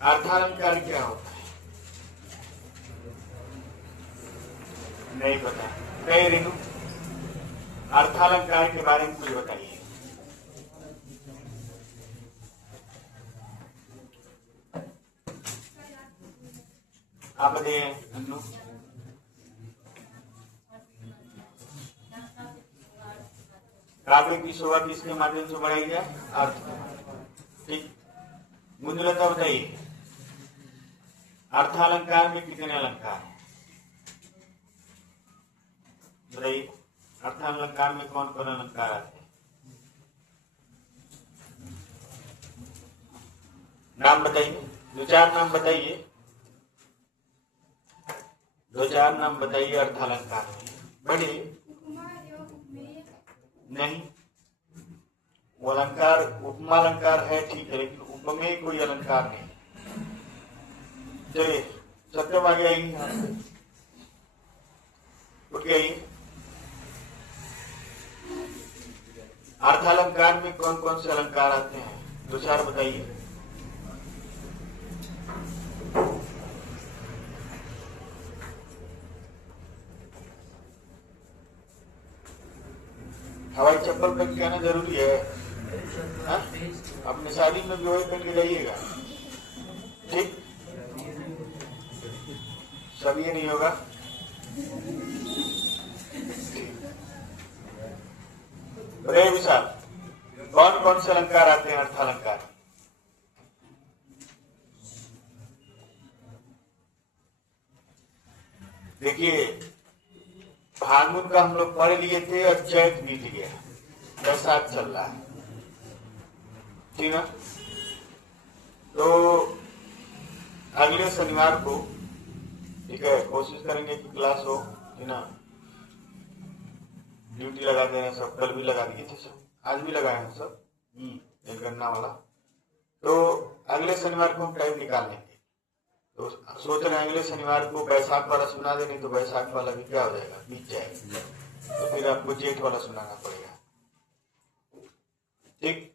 अर्थालंकार क्या होता है? नहीं पता। कई रेणु अर्थालंकार के बारे में कुछ बताइए। आप बताइए अन्नू। काव्य की शोभा किसके माध्यम से बढ़ाई जाए? अर्थ। ठीक। मुंदलता बताइए, अर्थालंकार में कितने अलंकार हैं? बताइए, अर्थालंकार में कौन कौन अलंकार आते हैं? नाम बताइए, दो चार नाम बताइए, दो चार नाम बताइए अर्थालंकार में। बढ़िए। नहीं, वो अलंकार उपमा अलंकार है, ठीक है, लेकिन उपमेय कोई अलंकार नहीं। चलिए, सत्यम आ गया ही उठ गई। अर्थालंकार में कौन कौन से अलंकार आते हैं? दो चार बताइए। हवाई चप्पल पहन के आना जरूरी है। हा? अपने शादी में जो है पहन के जाइएगा, ठीक? सब ये नहीं होगा। बताइए विशाल, कौन कौन से अलंकार आते हैं अर्थालंकार? देखिए, फागुन का हम लोग पढ़ लिए थे और चैत बीत गया, बैसाख चल रहा है, ठीक ना? तो अगले शनिवार को, ठीक है, कोशिश करेंगे कि क्लास हो, ठीक ना? ड्यूटी लगा दे रहे सब, कल भी लगा दिए थे सब, आज भी लगाए हैं सब, एक गन्ना वाला। तो अगले शनिवार को हम टाइम निकाल लेंगे। तो सोच रहे हैं अगले शनिवार को बैसाख वाला सुना दे, नहीं तो बैसाख वाला भी क्या हो जाएगा, बीत जाएगा, तो फिर आपको जेठ वाला सुनाना पड़ेगा, ठीक?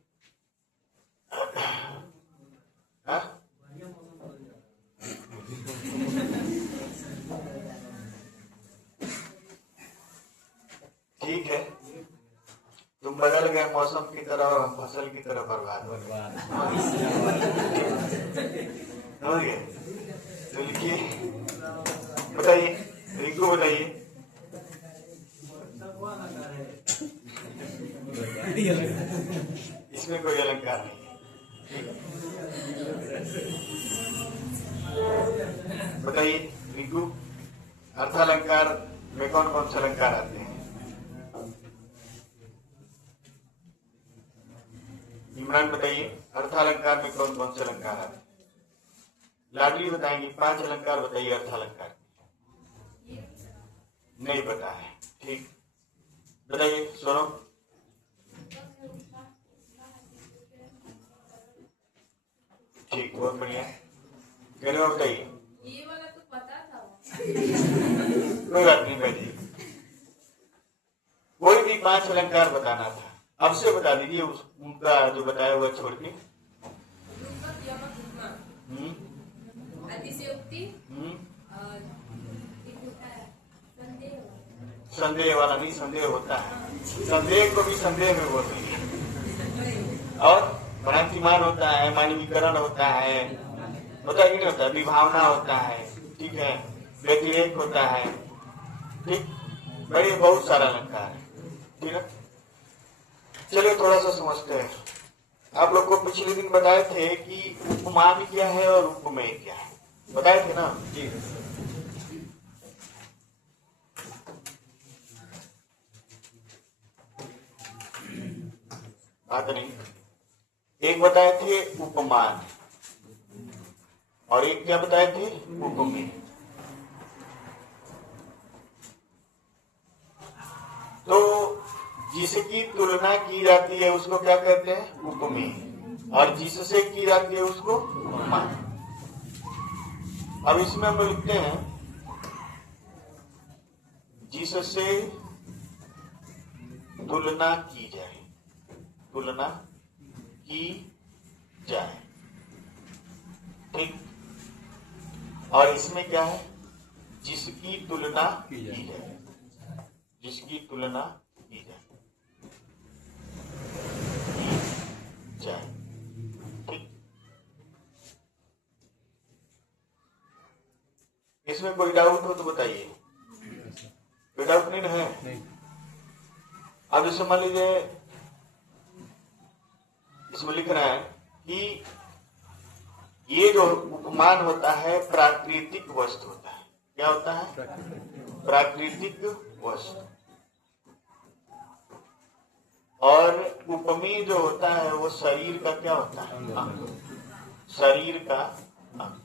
ठीक है, तुम बदल गए मौसम की तरह और हम फसल की तरह बर्बाद हो गए। तो लिखिए, बताइए, रिंकू बताइए। इसमें कोई अलंकार नहीं है। बताइए रिंकू, अर्थालंकार में कौन कौन से अलंकार आते हैं? इमरान बताइए, अर्थालंकार में कौन कौन से अलंकार आते हैं? लाडली बताएंगे, 5 अलंकार बताइए अर्थालंकार। नहीं पता है, ठीक, बताइए सुनो। ठीक, बहुत बढ़िया। गरीमा बताइए। ये वाला तो पता था। कोई बात नहीं बैठिए। कोई भी 5 अलंकार बताना था, अब से बता दीजिए, उनका जो बताया हुआ छोड़ के। संदेह वाला नहीं, संदेह होता है, संदेह को भी संदेह में बोलते हैं। और भ्रांतिमान होता है, मानवीकरण होता है, होता है कि नहीं होता? विभावना होता है, ठीक है, व्यतिरेक होता है, ठीक, बड़े बहुत सारा अलंकार है, ठीक है। चलिए थोड़ा सा समझते हैं। आप लोग को पिछले दिन बताए थे कि उपमान क्या है और उपमेय क्या है, बताए थे ना जी? बात नहीं। एक बताए थे उपमान और एक क्या बताए थे? उपमेय। तो जिसकी तुलना की जाती है उसको क्या कहते हैं? उपमेय, और जिससे की जाती है उसको उपमान। अब इसमें हम लिखते हैं जिससे तुलना की जाए, तुलना की जाए, ठीक। और इसमें क्या है, जिसकी तुलना की जाए, जिसकी तुलना की जाए, ठीक। इसमें कोई डाउट हो तो बताइए। कोई डाउट नहीं है? नहीं। अब जैसे मान लीजिए इसमें लिख रहा है कि ये जो उपमान होता है प्राकृतिक वस्तु होता है। क्या होता है? प्राकृतिक वस्तु। और उपमेय जो होता है वो शरीर का क्या होता है? अंग। शरीर का अंग।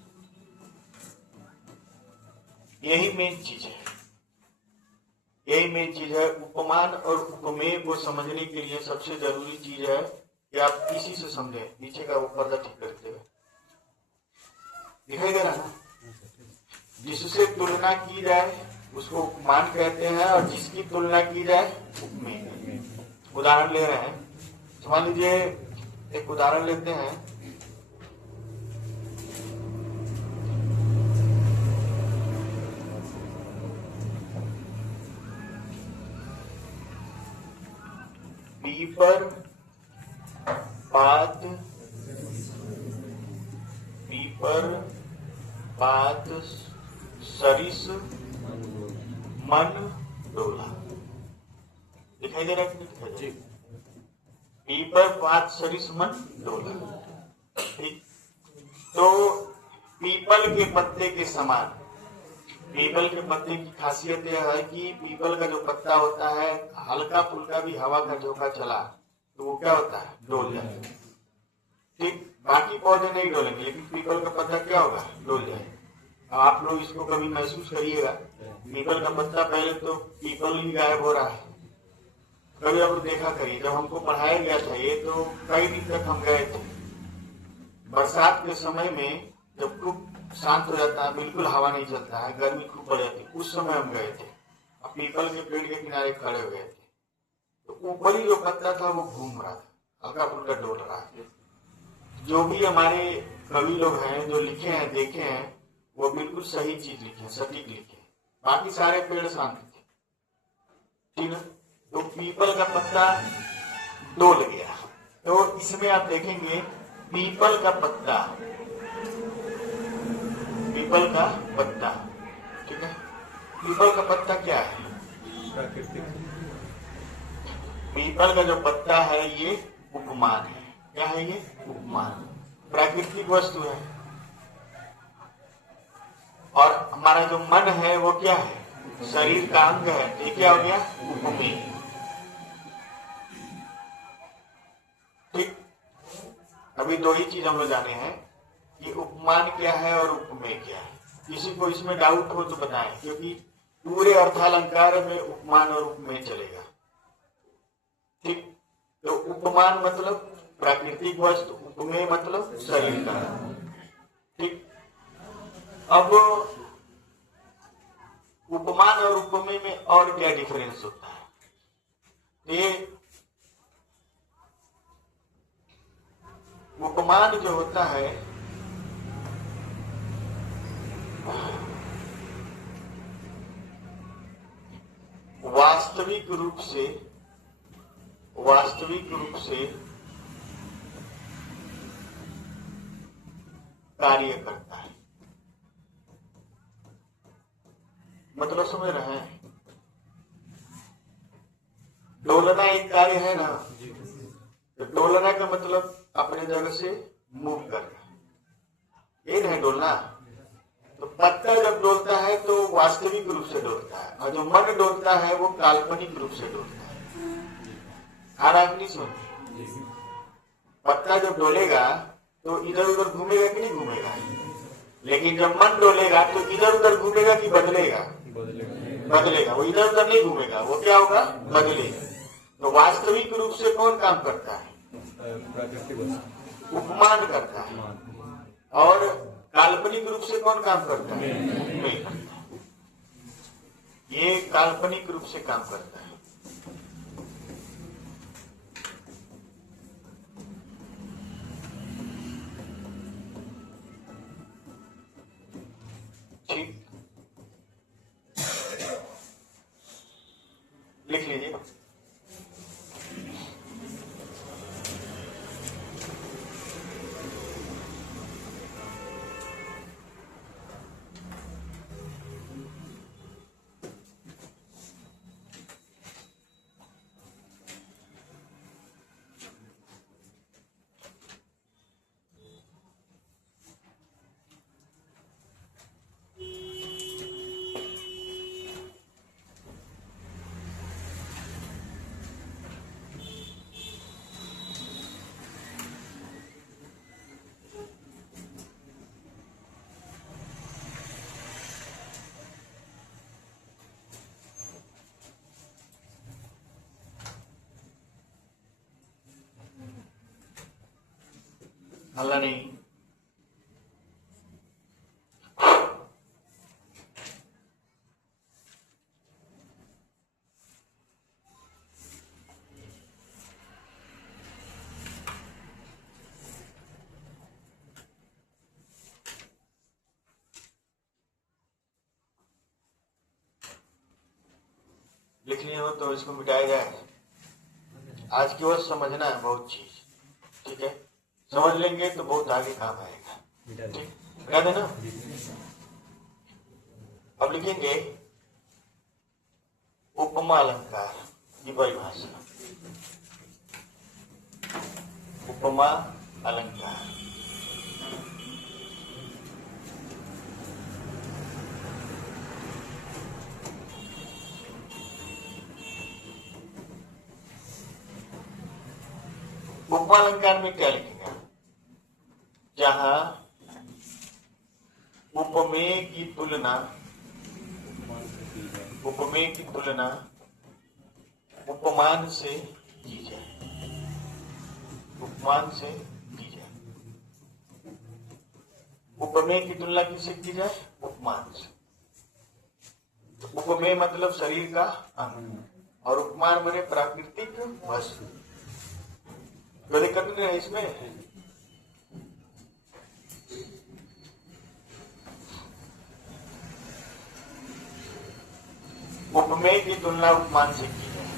यही मेन चीज है, यही मेन चीज है। उपमान और उपमेय को समझने के लिए सबसे जरूरी चीज है कि आप इसी से समझे। पीछे का वो पर्दा ठीक करते हुए दिखाई दे रहा है। जिससे तुलना की जाए उसको उपमान कहते हैं, और जिसकी तुलना की जाए उपमेय। उदाहरण ले रहे हैं, मान लीजिए एक उदाहरण लेते हैं। पीपर पात, पीपर पात सरिस मन डोला। दिखाई दे रहा है? पीपर पात सरिस मन डोला। ठीक। तो पीपल के पत्ते के समान, पीपल के पत्ते की खासियत यह है कि पीपल का जो पत्ता होता है, हल्का फुल्का भी हवा का झोंका चला तो वो क्या होता है? डोल जाता है। ठीक। बाकी पौधे नहीं डोलेंगे, लेकिन पीपल का पत्ता क्या होगा? डोल जाएगा। आप लोग इसको कभी महसूस करिएगा, पीपल का पत्ता पहले तो पीपल ही गायब हो रहा है। कभी आप देखा करिए, जब हमको पढ़ाया गया था ये, तो कई दिन तक हम गए थे। बरसात के समय में जब खूब शांत हो जाता है, बिल्कुल हवा नहीं चलता है, गर्मी खूब बढ़ जाती है, उस समय हम गए थे। अब पीपल के पेड़ के किनारे खड़े हो गए थे, तो ऊपरी जो पत्ता था वो घूम रहा था, हल्का फुल्का डोल रहा था। जो भी हमारे कवि लोग हैं जो लिखे हैं, देखे हैं, वो बिल्कुल सही चीज लिखे, सटीक लिखे। बाकी सारे पेड़ शांत थे। ठीक है। तो पीपल का पत्ता डोल गया। तो इसमें आप देखेंगे पीपल का पत्ता, पीपल का पत्ता, ठीक है। पीपल का पत्ता क्या है? प्राकृतिक। पीपल का जो पत्ता है ये उपमान है। क्या है ये? उपमान। प्राकृतिक वस्तु है। और हमारा जो मन है वो क्या है? शरीर का अंग है। ये क्या हो गया? उपमेय। ठीक। अभी दो ही चीज हम लोग जाने हैं कि उपमान क्या है और उपमेय क्या है। किसी को इसमें डाउट हो तो बताएं, क्योंकि पूरे अर्थालंकार में उपमान और उपमेय चलेगा। ठीक। तो उपमान मतलब प्राकृतिक वस्तु, उपमेय मतलब शरीर का। ठीक। अब उपमान और उपमेय में और क्या डिफरेंस होता है? ये उपमान जो होता है वास्तविक रूप से कार्य करता है। मतलब समझ रहे हैं? डोलना एक कार्य है ना, तो डोलना का मतलब अपने जगह से मूव करना, ये है डोलना। तो पत्ता जब डोलता है तो वास्तविक रूप से डोलता है, और जो मन डोलता है वो काल्पनिक रूप से डोलता है। आप नहीं सुन? पत्ता जब डोलेगा तो इधर उधर घूमेगा कि नहीं घूमेगा? लेकिन जब मन डोलेगा तो इधर उधर घूमेगा कि बदलेगा? बदलेगा। वो इधर उधर नहीं घूमेगा, वो क्या होगा? बदलेगा। तो वास्तविक रूप से कौन काम करता है? उपमान करता है। और काल्पनिक रूप से कौन काम करता है? उपमेय करता है। ये काल्पनिक रूप से काम करता है। हल्ला नहीं। लिखनी हो तो इसको मिटाया जाए। आज की बात समझना है बहुत चीज, ठीक है। समझ लेंगे तो बहुत आगे काम आएगा, ठीक। मिटा देना। अब लिखेंगे उपमा अलंकार की परिभाषा। उपमा अलंकार उपमा अलंकार में क्या लिखेगा? जहां उपमेय की तुलना उपमान से की जाए। उपमान से की जाए। उपमेय की तुलना किससे की जाए? उपमान से। उपमेय मतलब शरीर का अंग और उपमान बने प्राकृतिक वस्तु। कोई दिक्कत नहीं है इसमें। उपमेय की तुलना उपमान से की जाए।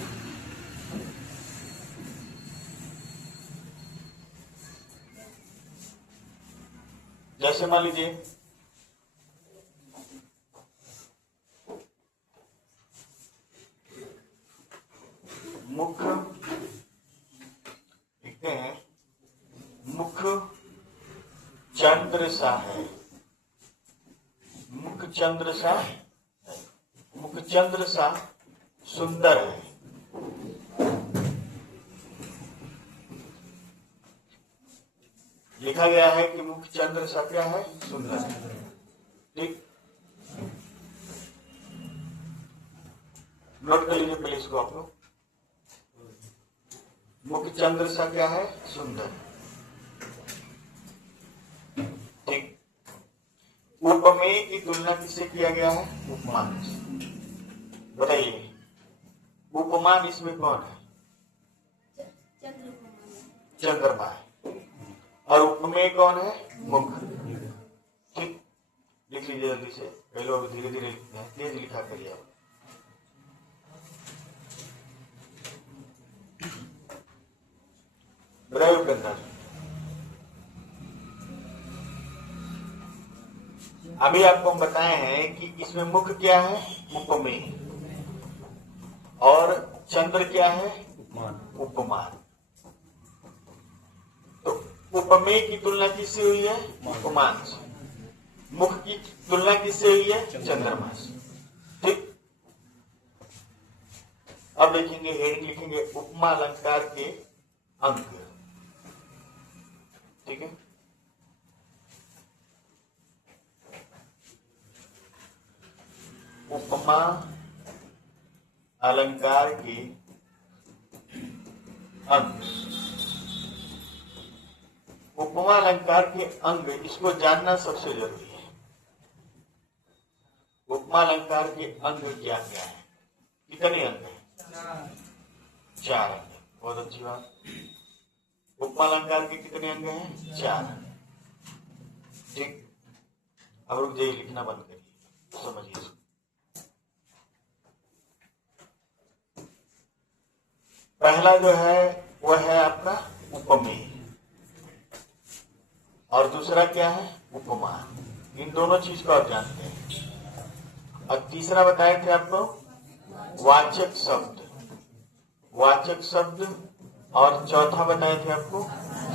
जैसे मान लीजिए मुख, लिखते हैं मुख चंद्र सा है। मुख चंद्र सा, मुख चंद्र सा सुंदर है। लिखा गया है कि मुख चंद्र सा क्या है? सुंदर है, ठीक। नोट कर लीजिए पहले इसको आप लोग। मुख चंद्र सा क्या है? सुंदर, ठीक। उपमेय की तुलना किससे किया गया है? उपमान से। बताइए उपमान इसमें कौन है? चंद्रमा है। और उपमेय कौन है? मुख, ठीक। लिख लीजिए जल्दी से, पहले धीरे धीरे लिखते हैं, तेज लिखा करिए। प्रयोग करना। अभी आपको हम बताए हैं कि इसमें मुख क्या है? उपमेय। और चंद्र क्या है? उपमान। तो उपमेय की तुलना किससे हुई है? उपमान से। मुख की तुलना किससे हुई है? चंद्रमा से, ठीक। अब लिखेंगे हेडिंग, लिखेंगे उपमा अलंकार के अंग, ठीक है। उपमा अलंकार के अंग। उपमा अलंकार के अंग, इसको जानना सबसे जरूरी है। उपमा अलंकार के अंग क्या क्या है? कितने अंग है? 4 अंग। बहुत अच्छी बात। उपमा अलंकार के कितने अंग हैं? 4, ठीक। अब रुक जाइए, लिखना बंद करिए, समझिए इसको। पहला जो है वह है आपका उपमेय, और दूसरा क्या है? उपमान। इन दोनों चीज को आप जानते हैं। और तीसरा बताए थे आपको वाचक शब्द, वाचक शब्द। और चौथा बताए थे आपको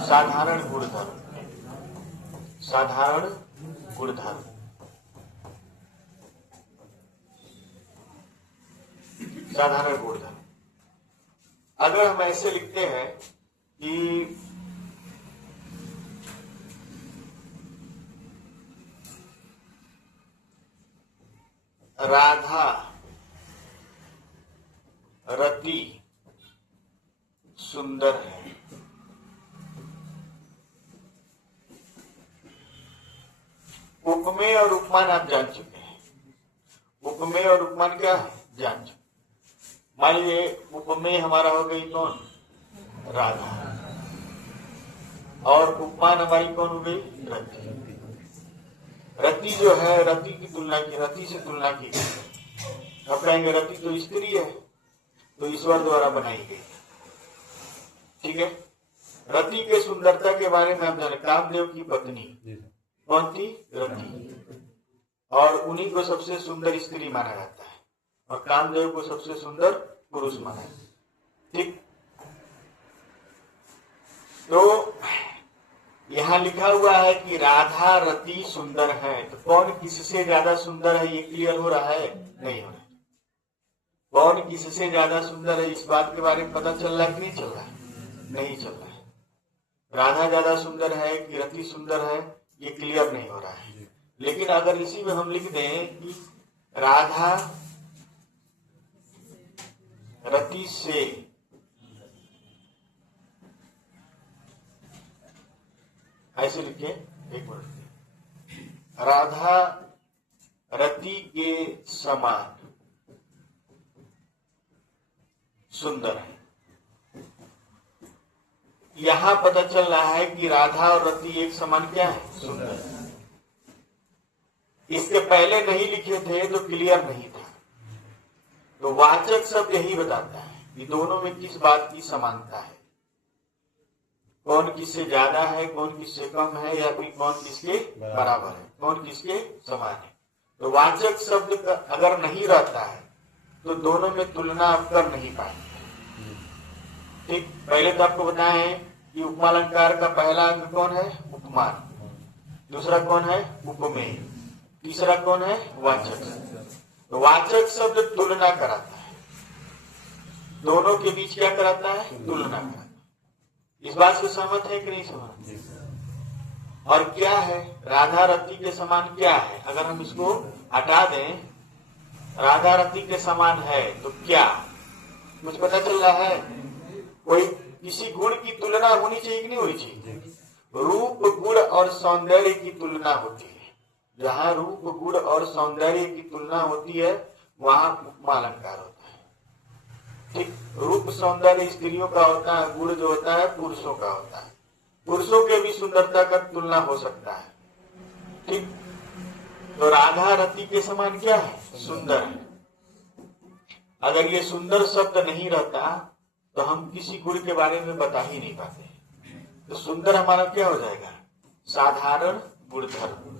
साधारण गुणधर्म, साधारण गुणधर्म। साधारण गुणधर्म। अगर हम ऐसे लिखते हैं कि राधा रति सुंदर है, उपमेय और उपमान आप जान चुके हैं। उपमेय और उपमान क्या है जान चुके। मान लीजिए उपमेय हमारा हो गई कौन, राधा, और उपमान हमारी कौन हो गई, रति। रति जो है, रति की तुलना की, रति से तुलना की गई। अब कहेंगे रति तो स्त्री है, तो ईश्वर द्वारा बनाई गई, ठीक है। रति के सुंदरता के बारे में आप जाने, कामदेव की पत्नी कौन थी, रति, और उन्हीं को सबसे सुंदर स्त्री माना जाता है, और कामदेव को सबसे सुंदर पुरुष माना जाता है, ठीक। तो यहाँ लिखा हुआ है कि राधा रति सुंदर है, तो कौन किससे ज्यादा सुंदर है ये क्लियर हो रहा है, नहीं हो रहा है। कौन किससे ज्यादा सुंदर है इस बात के बारे में पता चल रहा है कि नहीं चल रहा है, नहीं चल रहा है। राधा ज्यादा सुंदर है कि रति सुंदर है ये क्लियर नहीं हो रहा है। लेकिन अगर इसी में हम लिख दें कि राधा रति से ऐसे लिखे, एक मिनट, राधा रति के समान सुंदर है, यहां पता चल रहा है कि राधा और रति एक समान क्या है, सुंदर है। इसके पहले नहीं लिखे थे तो क्लियर नहीं था। तो वाचक शब्द यही बताता है कि दोनों में किस बात की समानता है, कौन किससे ज्यादा है, कौन किससे कम है, या फिर कौन किसके बराबर है, कौन किसके समान है। तो वाचक शब्द अगर नहीं रहता है तो दोनों में तुलना आप कर नहीं पाएंगे, ठीक। पहले तो आपको बताएं कि उपमालंकार का पहला अंग कौन है, उपमान, दूसरा कौन है, उपमेय, तीसरा कौन है, वाचक। तो वाचक शब्द तुलना कराता है, दोनों के बीच क्या कराता है, तुलना कराता है। इस बात से सहमत है कि नहीं सहमत। और क्या है राधा रति के समान, क्या है, अगर हम इसको हटा दें, राधा रति के समान है तो क्या कुछ पता चल रहा है, कोई किसी गुण की तुलना होनी चाहिए कि नहीं होनी चाहिए। रूप गुण और सौंदर्य की तुलना होती है, जहाँ रूप गुण और सौंदर्य की तुलना होती है वहां उपमालंकार होता है, ठीक। रूप सौंदर्य स्त्रियों का होता है, गुण जो होता है पुरुषों का होता है, पुरुषों के भी सुंदरता का तुलना हो सकता है, ठीक। तो राधा रति के समान क्या है, सुंदर है। अगर ये सुंदर शब्द नहीं रहता तो हम किसी गुण के बारे में बता ही नहीं पाते। तो सुंदर हमारा क्या हो जाएगा, साधारण गुणधर्म,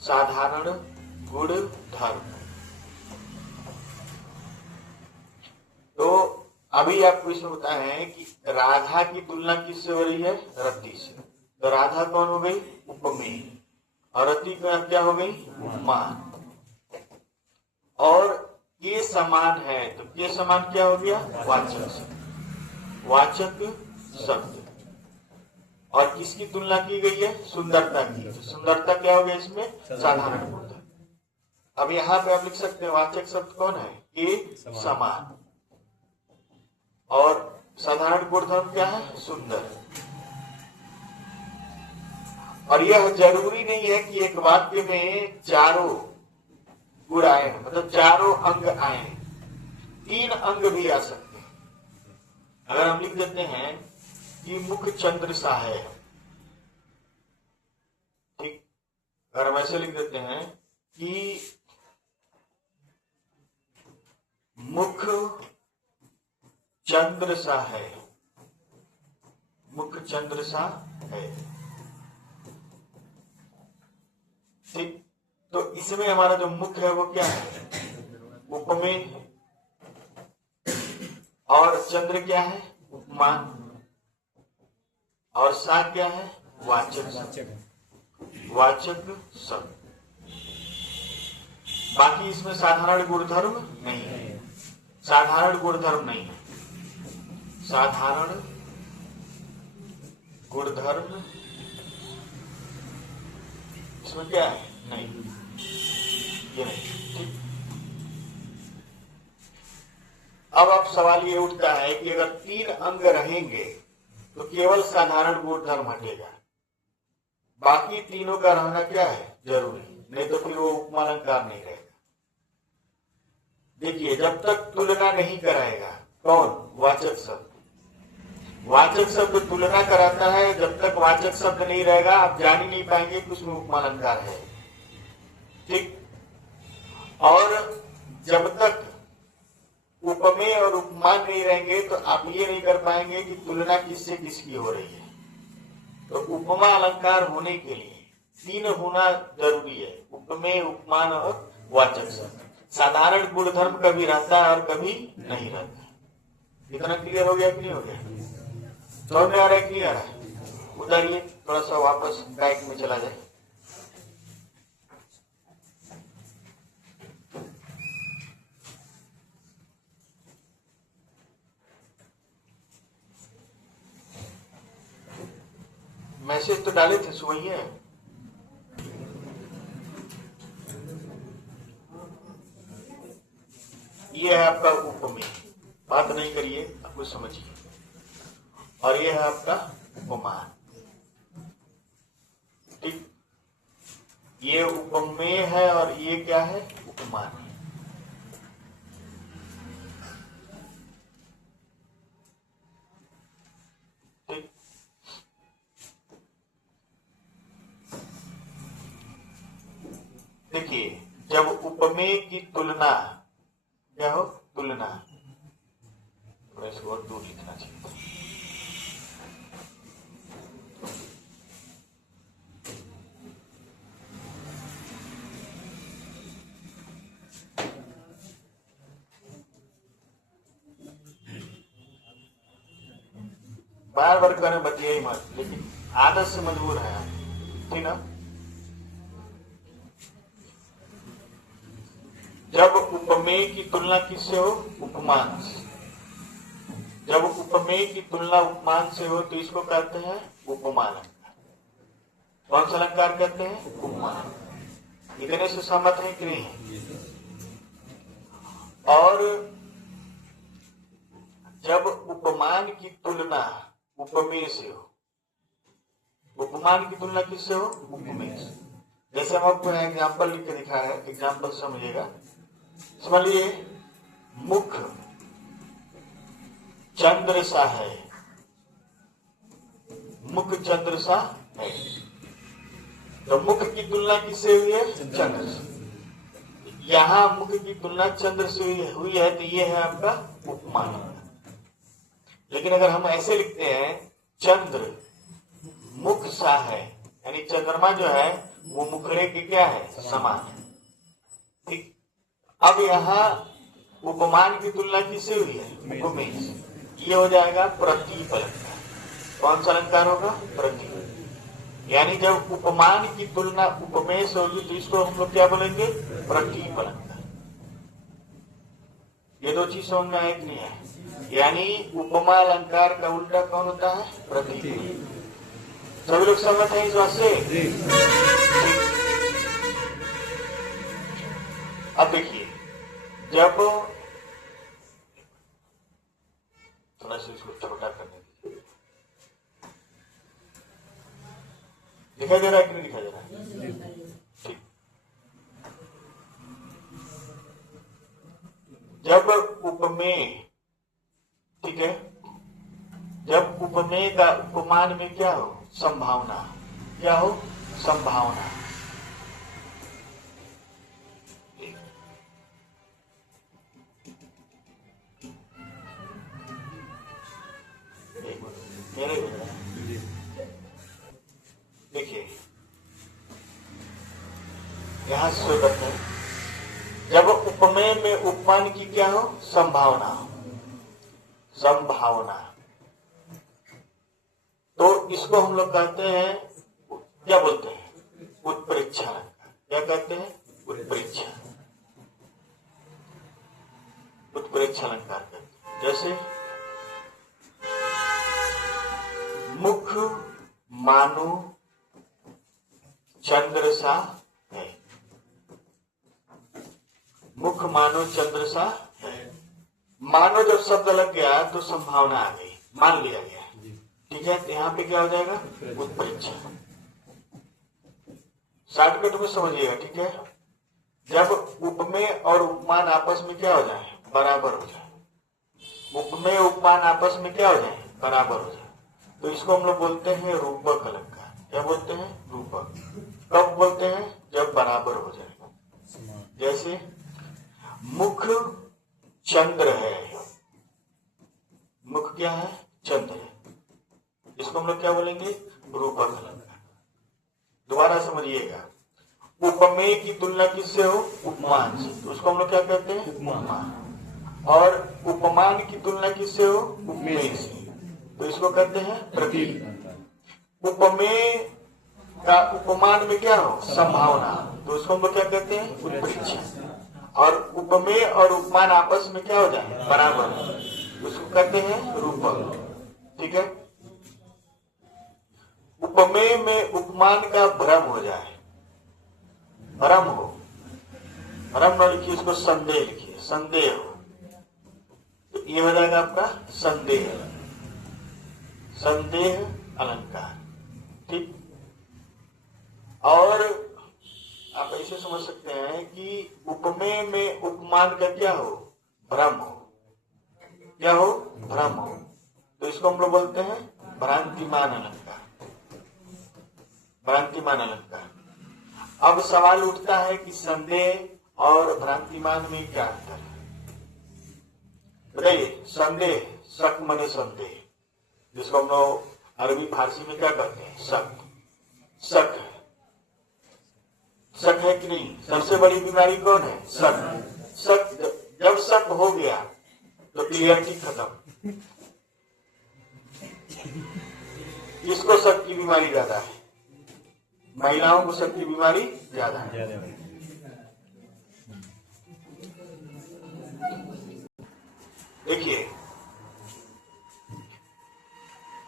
साधारण गुणधर्म। तो अभी आपको इसमें बताए कि राधा की तुलना किससे हो रही है, रति से। तो राधा कौन हो गई, उपमेय, और रति का क्या हो गई, उपमान। और के समान है तो के समान क्या हो गया, वाचक शब्द, वाचक शब्द। और किसकी तुलना की गई है, सुंदरता की। तो सुंदरता क्या हो गया इसमें, साधारण गुणधर्म। अब यहाँ पे आप लिख सकते हैं वाचक शब्द कौन है, के समान, और साधारण गुणधर्म क्या है, सुंदर। और यह जरूरी नहीं है कि एक वाक्य में चारों गुण आए, मतलब चारों अंग आए, 3 अंग भी आ सकते हैं। अगर हम लिख देते हैं कि मुख चंद्र सा है, ठीक। अगर हम ऐसे लिख देते हैं कि मुख चंद्र सा है, मुख चंद्र सा है, ठीक। तो इसमें हमारा जो मुख है वो क्या है, उपमेय, और चंद्र क्या है, उपमान, और सा क्या है, वाचक, वाचक शब्द। बाकी इसमें साधारण गुणधर्म नहीं है, साधारण गुणधर्म नहीं है, साधारण गुणधर्म इसमें क्या है, नहीं, ये नहीं, ठीक। अब सवाल ये उठता है कि अगर 3 अंग रहेंगे तो केवल साधारण गुणधर्म हटेगा, बाकी तीनों का रहना क्या है, जरूरी, नहीं तो फिर वो उपमा अलंकार नहीं रहेगा। देखिए, जब तक तुलना नहीं कराएगा कौन, वाचक शब्द। वाचक शब्द तुलना कराता है, जब तक वाचक शब्द नहीं रहेगा आप जान ही नहीं पाएंगे कि उसमें उपमा अलंकार है। ठीक। और जब तक उपमेय और उपमान नहीं रहेंगे तो आप ये नहीं कर पाएंगे कि तुलना किससे किसकी हो रही है। तो उपमा अलंकार होने के लिए तीन होना जरूरी है, उपमेय, उपमान और वाचक शब्द। साधारण गुणधर्म कभी रहता है और कभी नहीं रहता। इतना क्लियर हो गया कि नहीं हो गया, समझ में आ रहा है, क्लियर है। उधर थोड़ा सा वापस बैक में चला जाए। मैसेज तो डाले थे सुबह ही है। ये है आपका उपमेय, बात नहीं करिए, आपको समझिए। और ये है आपका उपमान। ठीक, ये उपमेय है और ये क्या है, उपमान है। ठीक, देखिए, जब उपमेय की तुलना क्या हो, तुलना, थोड़ा इसको और दूर लिखना चाहिए। बार बार करें बतिया ही मत, लेकिन आदत से मजबूर है आप, ठीक ना। जब उपमेय की तुलना किससे हो, उपमान से। जब उपमेय की तुलना उपमान से हो तो इसको कहते हैं उपमा अलंकार। कौन सा अलंकार कहते हैं, उपमान। इतने से सहमत है कि नहीं है। और जब उपमान की तुलना उपमेय से हो, उपमान की तुलना किससे हो, उपमेय से। जैसे हम आपको एग्जाम्पल लिख के दिखा रहे हैं, एग्जाम्पल समझिएगा। समझिए, मुख चंद्र सा है, मुख चंद्र सा है, तो मुख की तुलना किससे हुई है, चंद्र से। यहां मुख की तुलना चंद्र से हुई है तो ये है आपका उपमान। लेकिन अगर हम ऐसे लिखते हैं, चंद्र मुख सा है, यानी चंद्रमा जो है वो मुखड़े के क्या है, समान है। ठीक, अब यहाँ उपमान की तुलना किससे हुई है, उपमेय से। ये हो जाएगा प्रतीप अलंकार। कौन सा अलंकार होगा, प्रतीप। यानी जब उपमान की तुलना उपमेय से होगी तो इसको हम लोग क्या बोलेंगे, प्रतीप अलंकार। ये दो चीज समझ में आए कि नहीं है। यानी उपमा अलंकार का उल्टा कौन होता है, प्रतीक। सभी लोग सहमत हैं इस बात से। अब देखिए, जब थोड़ा सा इसको छोटा करने दीजिए, दिखाई दे रहा है कि नहीं दिखाई दे रहा है, ठीक। जब उपमेय, ठीक है, जब उपमेय का उपमान में क्या हो, संभावना, क्या हो, संभावना। देखिए, यहां से बताए, जब उपमेय में उपमान की क्या हो, संभावना हो, संभावना, तो इसको हम लोग कहते हैं, क्या बोलते हैं, उत्प्रेक्षा अलंकार। क्या कहते हैं, उत्प्रेक्षा, उत्प्रेक्षा अलंकार कहते हैं। जैसे मुख मानो चंद्र सा है, मुख मानो चंद्र सा है। मानो जब शब्द लग गया तो संभावना आ गई, मान लिया गया, ठीक है। तो यहाँ पे क्या हो जाएगा, उत्प्रेक्षा। शॉर्टकट में समझिएगा, ठीक है। जब उपमेय और उपमान आपस में क्या हो जाए, बराबर हो जाए, उपमेय उपमान आपस में क्या हो जाए, बराबर हो जाए, तो इसको हम लोग बोलते हैं रूपक अलंकार। क्या बोलते हैं, रूपक। कब बोलते हैं, जब बराबर हो जाए। जैसे मुख चंद्र है, मुख क्या है, चंद्र है, इसको हम लोग क्या बोलेंगे, रूपक अलंकार। दोबारा समझिएगा, उपमेय की तुलना किससे हो, उपमान से, तो उसको हम लोग क्या कहते हैं, उपमान। और उपमान की तुलना किससे हो, उपमेय से, तो इसको कहते हैं प्रतीक। उपमेय का उपमान में क्या हो, संभावना, तो उसको हम लोग क्या कहते हैं, उत्प्रेक्षा। और उपमेय और उपमान आपस में क्या हो जाए, बराबर, उसको कहते हैं रूपक, ठीक है। उपमेय में उपमान का भ्रम हो जाए, भ्रम हो, भ्रम न लिखिए, इसको संदेह लिखिए, संदेह हो, तो ये हो जाएगा आपका संदेह, संदेह अलंकार, ठीक। और आप ऐसे समझ सकते हैं कि उपमेय में उपमान का क्या हो, भ्रम हो, क्या हो, भ्रम हो, तो इसको हम लोग बोलते हैं भ्रांतिमान अलंकार, भ्रांतिमान अलंकार। अब सवाल उठता है कि संदेह और भ्रांतिमान में क्या अंतर है, बताइए। संदेह, शक मने संदेह, जिसको हम लोग अरबी फारसी में क्या कहते हैं, शक, शक है, शक है कि नहीं। सबसे बड़ी बीमारी कौन है, शक। शक, जब शक हो गया तो क्लियरिटी खत्म। किसको शक की बीमारी ज्यादा है, महिलाओं को शक की बीमारी ज्यादा है। देखिए,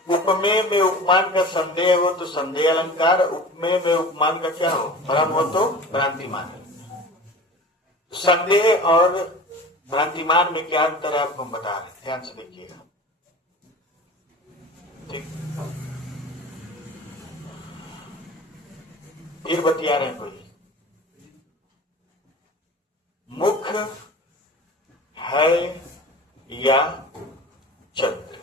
उपमेय में उपमान का संदेह हो तो संदेह अलंकार, उपमेय में उपमान का क्या हो, भ्रम हो तो भ्रांतिमान। संदेह और भ्रांतिमान में क्या अंतर है आपको हम बता रहे हैं, ध्यान से देखिएगा, ठीक। फिर बतिया रहे हैं कोई, मुख है या चंद्र,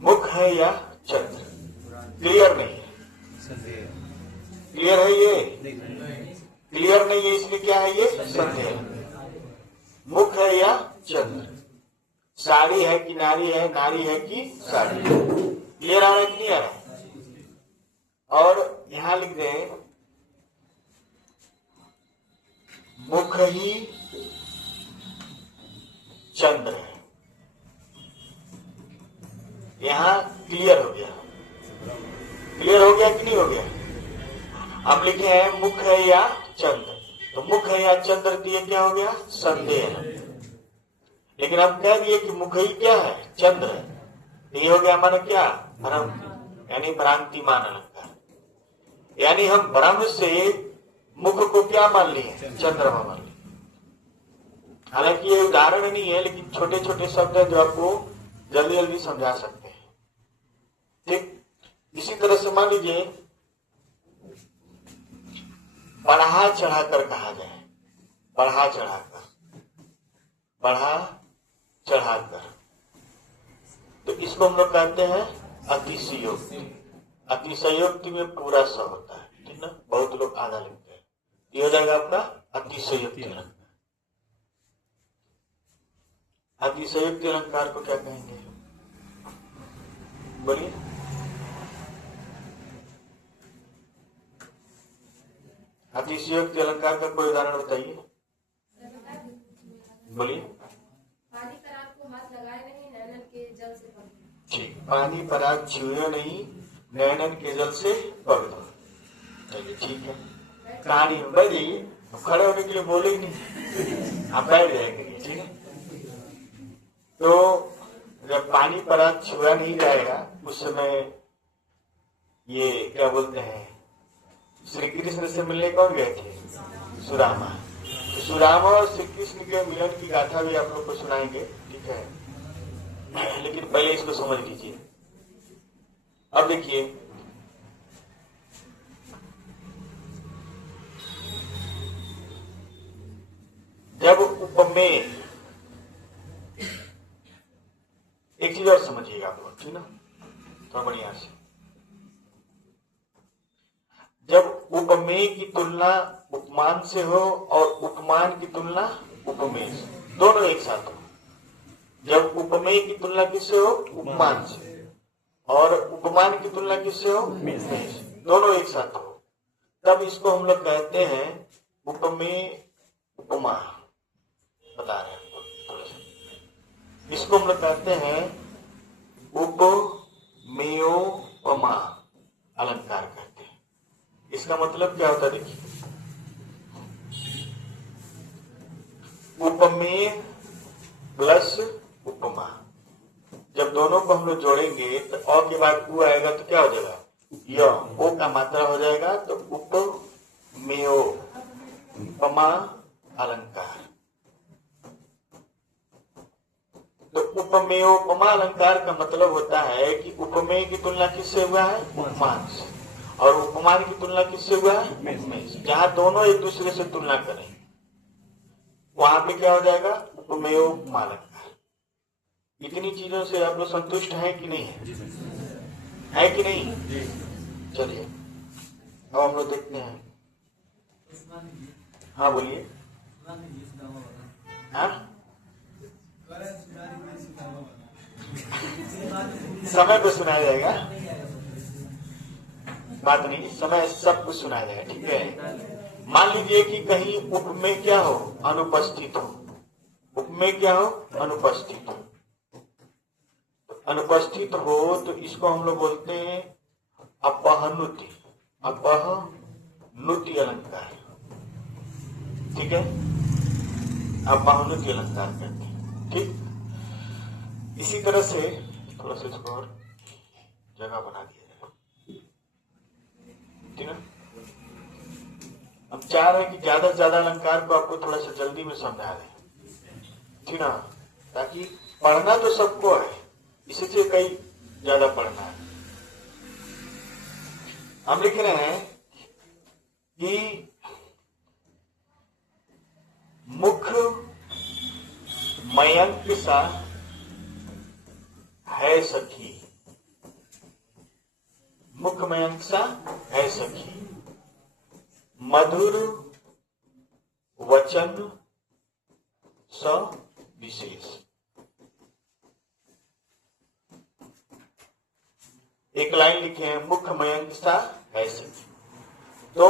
मुख है या चंद्र, क्लियर नहीं है, क्लियर है ये, क्लियर नहीं है, इसलिए क्या है ये, संदेह। मुख है या चंद्र, साड़ी है कि नारी है, नारी है कि साड़ी, क्लियर आ रहा है कि नहीं आ रहा है। और यहां लिख दें मुख ही चंद्र है, यहां क्लियर हो गया, क्लियर हो गया कि नहीं हो गया। अब लिखे हैं मुख है या चंद्र, तो मुख है या चंद्र दिए क्या हो गया, संदेह। लेकिन अब कह दिए कि मुख ही क्या है, चंद्र है, तो ये हो गया हमारा क्या, भ्रम, यानी भ्रांतिमान अलंकार। यानी हम भ्रम से मुख को क्या मान लिए, चंद्रमा मान लिए। हालांकि ये उदाहरण नहीं है, लेकिन छोटे छोटे शब्द है जो आपको जल्दी जल्दी समझा सकते हैं, ठीक। इसी तरह से मान लीजिए बढ़ा चढ़ाकर कहा जाए, बढ़ा चढ़ाकर, बढ़ा चढ़ाकर, तो इसको हम लोग कहते हैं अतिशयोक्ति। अतिशयोक्ति में पूरा स होता है, ठीक ना, बहुत लोग आधा लिखते हैं, ये हो जाएगा आपका अतिशयोक्ति अलंकार। अतिशयोक्ति अलंकार को क्या कहेंगे, बोलिए। अतिशयोक्ति अलंकार का कोई उदाहरण बताइए, बोलिए। पानी पर आपको हाथ लगाए नहीं, नैनन के जल से पग दो। ठीक, पानी पर आग छुए नहीं, नैनन के जल से पग दो, चलिए ठीक है। कहानी बैठ जाइए, खड़े होने के लिए बोले ही नहीं, आप बैठ जाएंगे, ठीक है। तो जब पानी पर आग छुआ नहीं जाएगा उस समय ये क्या बोलते हैं, श्री कृष्ण से मिलने कौन गए थे, सुदामा। तो सुदामा और श्री कृष्ण के मिलन की गाथा भी आप लोग को सुनाएंगे, ठीक है, लेकिन पहले इसको समझ लीजिए। अब देखिए जब उपमेय, एक चीज और समझिएगा आप लोग, ठीक ना, थोड़ा बढ़िया से। जब उपमेय की तुलना उपमान से हो और उपमान की तुलना उपमेय से, दोनों एक साथ हो। जब उपमेय की तुलना किससे हो? उपमान से, और उपमान की तुलना किससे हो? उपमेय से, दोनों एक साथ हो, तब इसको हम लोग कहते हैं उपमेय उपमा। बता रहे हैं थोड़ा सा, इसको हम लोग कहते हैं उपमेयोपमा अलंकार कहते हैं। इसका मतलब क्या होता है देखिए, उपमेय प्लस उपमा, जब दोनों को हम लोग जोड़ेंगे तो अ के बाद उ आएगा तो क्या हो जाएगा? य, ओ का मात्रा हो जाएगा, तो उपमेयोपमा अलंकार। तो उपमेयोपमा अलंकार का मतलब होता है कि उपमेय की तुलना किससे हुआ है? उपमान से, और उपमान की तुलना किससे हुआ है? उपमेय से। जहां दोनों एक दूसरे से तुलना करें वहां पे क्या हो जाएगा? उपमेयोपमा अलंकार। इतनी चीजों से आप लोग संतुष्ट हैं कि नहीं है कि नहीं? चलिए अब हम लोग देखते हैं। हाँ बोलिए। हाँ, समय पे सुनाया जाएगा, बात नहीं, समय सब कुछ सुनाया जाएगा, ठीक है। मान लीजिए कि कहीं उपमेय क्या हो? अनुपस्थित हो। उपमेय क्या हो? अनुपस्थित हो। अनुपस्थित हो तो इसको हम लोग बोलते हैं अपहनुति, अपहनुति अलंकार, ठीक है, अपहनुति अलंकार कहते हैं, ठीक। इसी तरह से थोड़ा सा इसको और जगह बना दिया जाए, ठीक है। हम चाह रहे हैं कि ज्यादा से ज्यादा अलंकार को आपको थोड़ा सा जल्दी में समझा दें, ठीक ना, ताकि पढ़ना तो सबको है, इसी से कई ज्यादा पढ़ना है। हम लिख रहे हैं कि मुख मयंक सा है सखी, मुख मयंक सा है सखी, मधुर वचन स विशेष। एक लाइन लिखे हैं, मुख मयंक सा है सखी, तो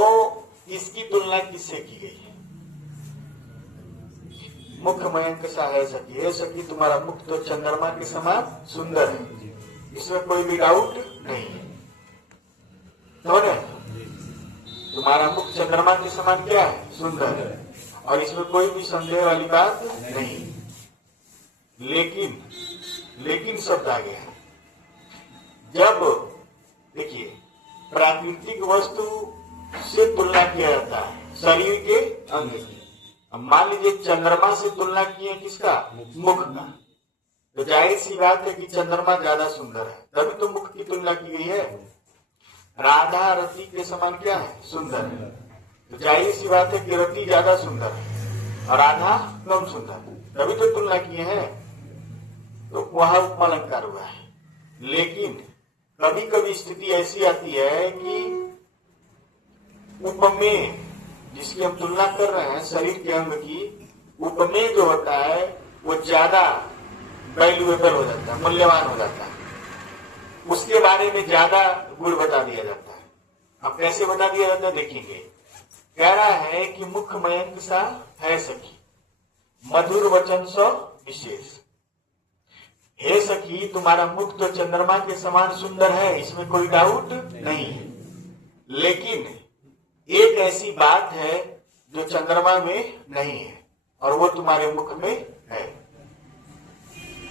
इसकी तुलना किससे की गई है? मुख मयंक सा है सखी, हे सखी तुम्हारा मुख तो चंद्रमा के समान सुंदर है, इसमें कोई भी डाउट नहीं है, तुम्हारा मुख चंद्रमा के समान क्या है? सुंदर है, और इसमें कोई भी संदेह वाली बात नहीं। लेकिन शब्द आ गया, जब देखिए प्राकृतिक वस्तु से तुलना किया जाता है शरीर के अंग की। मान लीजिए चंद्रमा से तुलना की है किसका? मुख का, तो जाहिर सी बात है कि चंद्रमा ज्यादा सुंदर है, तभी तो मुख की तुलना की गई है। राधा रति के समान क्या है? सुंदर है, तो जाहिर सी बात है कि रति ज्यादा सुंदर है और राधा कम सुंदर है, तभी तो तुलना किए हैं, तो वहां उपमा अलंकार हुआ है। लेकिन कभी कभी स्थिति ऐसी आती है कि उपमेय जिसकी हम तुलना कर रहे हैं शरीर के अंग की, उपमेय जो होता है वो ज्यादा वैल्यूएबल हो जाता है, मूल्यवान हो जाता है, उसके बारे में ज्यादा गुण बता दिया जाता है। अब कैसे बता दिया जाता है देखेंगे। कह रहा है कि मुख मयंक सा है सखी, मधुर वचन स विशेष। हे सखी तुम्हारा मुख तो चंद्रमा के समान सुंदर है, इसमें कोई डाउट नहीं है, लेकिन एक ऐसी बात है जो चंद्रमा में नहीं है और वो तुम्हारे मुख में है।